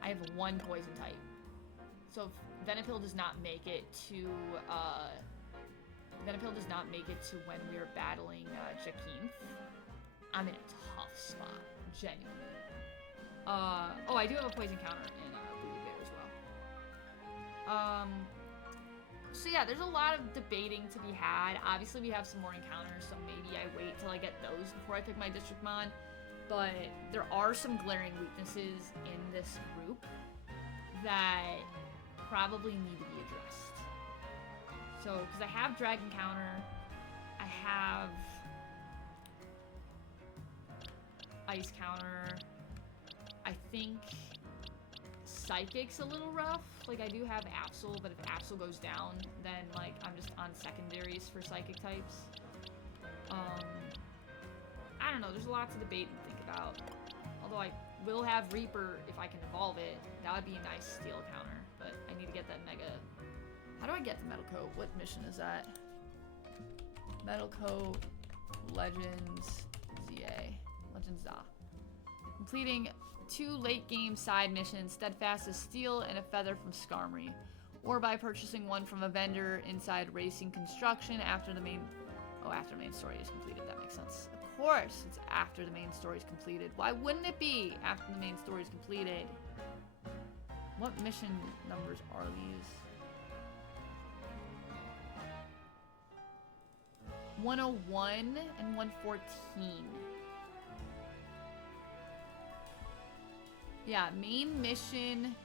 I have one poison type. So if Venipil does not make it to, when we are battling Jaquinth, I'm in a tough spot, genuinely. Oh, I do have a poison counter in Blue Bear as well. So yeah, there's a lot of debating to be had. Obviously, we have some more encounters, so maybe I wait till I get those before I pick my District Mon. But there are some glaring weaknesses in this group that probably need to be addressed. So, because I have Dragon Counter, I have Ice Counter, I think Psychic's a little rough. Like, I do have Absol, but if Absol goes down, then, like, I'm just on secondaries for Psychic types. I don't know, there's a lot to debate and think about. Although I will have Reaper if I can evolve it. That would be a nice steel counter, but I need to get that Mega. How do I get the Metal Coat? What mission is that? Metal Coat, Legends, ZA. Legends ZA. Completing 2 late game side missions, Steadfast as Steel and a Feather from Skarmory, or by purchasing one from a vendor inside Racing Construction after the main story is completed. That makes sense. Of course, it's after the main story is completed. Why wouldn't it be after the main story is completed? What mission numbers are these? 101 and 114. Yeah, main mission.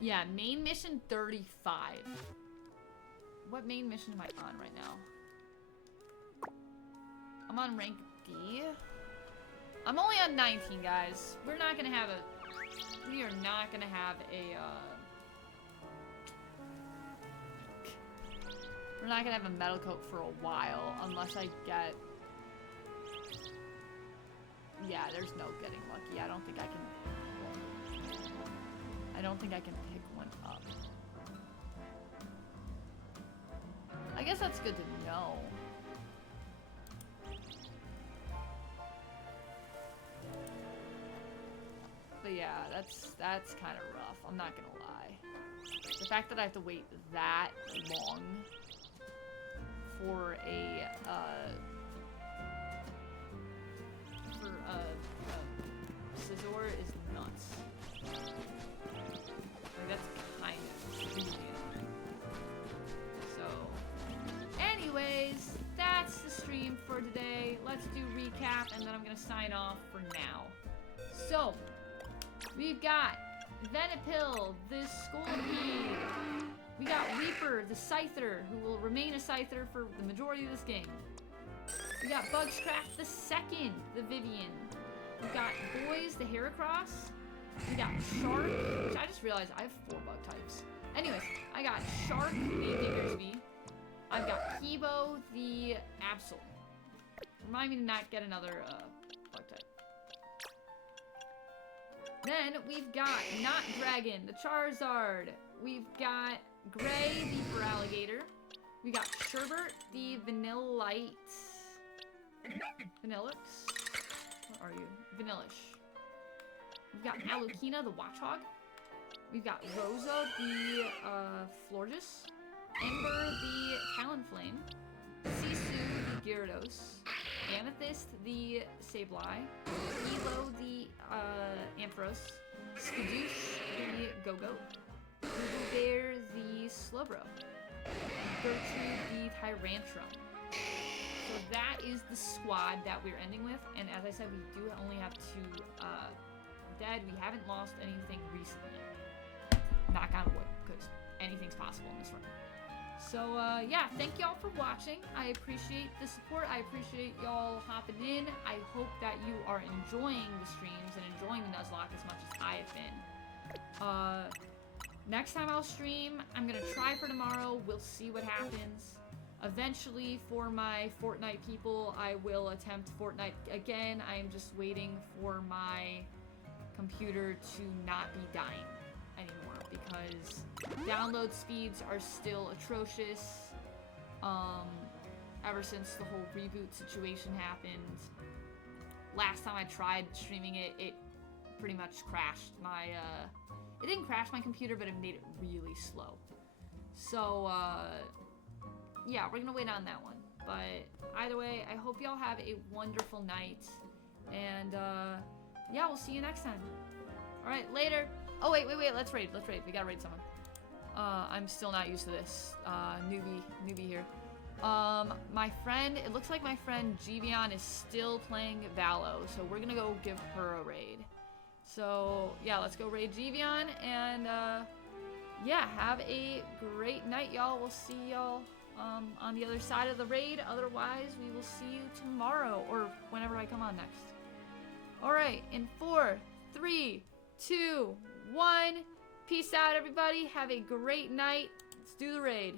Yeah, main mission 35. What main mission am I on right now? I'm on rank D. I'm only on 19, guys. We are not gonna have a we're not gonna have a Metal Coat for a while unless I get. Yeah, there's no getting lucky. I don't think I can pick one up. I guess that's good to know. But yeah, that's kind of rough. I'm not gonna lie. The fact that I have to wait that long for a Scizor is nuts. Like, that's kind of crazy. So, anyways, that's the stream for today. Let's do recap, and then I'm gonna sign off for now. So, we've got Venipil, the Scolipede. We got Reaper, the Scyther, who will remain a Scyther for the majority of this game. We got Bugscraft the second, the Vivian. We got Boys, the Heracross. We got Shark, which I just realized I have 4 bug types. Anyways, I got Shark, the Diggersby. I've got Kibo, the Absol. remind me to not get another bug type. Then we've got Not Dragon, the Charizard. We've got Gray, the Feraligatr. We got Sherbert, the Vanillite. Vanillix? What are you? Vanillish. We've got Alukina, the Watchhog. We've got Rosa, the Florges. Ember, the Talonflame. Sisu, the Gyarados. Amethyst, the Sableye. Elo, the Ampharos. Skadoosh, the Go-Goat. Google Bear, the Slowbro. Gertrude, the Tyrantrum. So that is the squad that we're ending with, and as I said, we do only have 2 dead. We haven't lost anything recently. Knock on wood, because anything's possible in this run. So, yeah, thank y'all for watching. I appreciate the support. I appreciate y'all hopping in. I hope that you are enjoying the streams and enjoying the Nuzlocke as much as I have been. Next time I'll stream, I'm gonna try for tomorrow. We'll see what happens. Eventually, for my Fortnite people, I will attempt Fortnite again. I am just waiting for my computer to not be dying anymore because download speeds are still atrocious. Ever since the whole reboot situation happened, last time I tried streaming it, it pretty much crashed my, it didn't crash my computer, but it made it really slow. So, yeah, we're gonna wait on that one. But either way, I hope y'all have a wonderful night. And, yeah, we'll see you next time. Alright, later. Oh, wait, let's raid. We gotta raid someone. I'm still not used to this. Newbie here. My friend, it looks like my friend Givion is still playing Valo, so we're gonna go give her a raid. So, yeah, let's go raid Givion, and, yeah, have a great night, y'all. We'll see y'all, on the other side of the raid. Otherwise, we will see you tomorrow, or whenever I come on next. Alright, in 4, 3, 2, 1, peace out, everybody. Have a great night. Let's do the raid.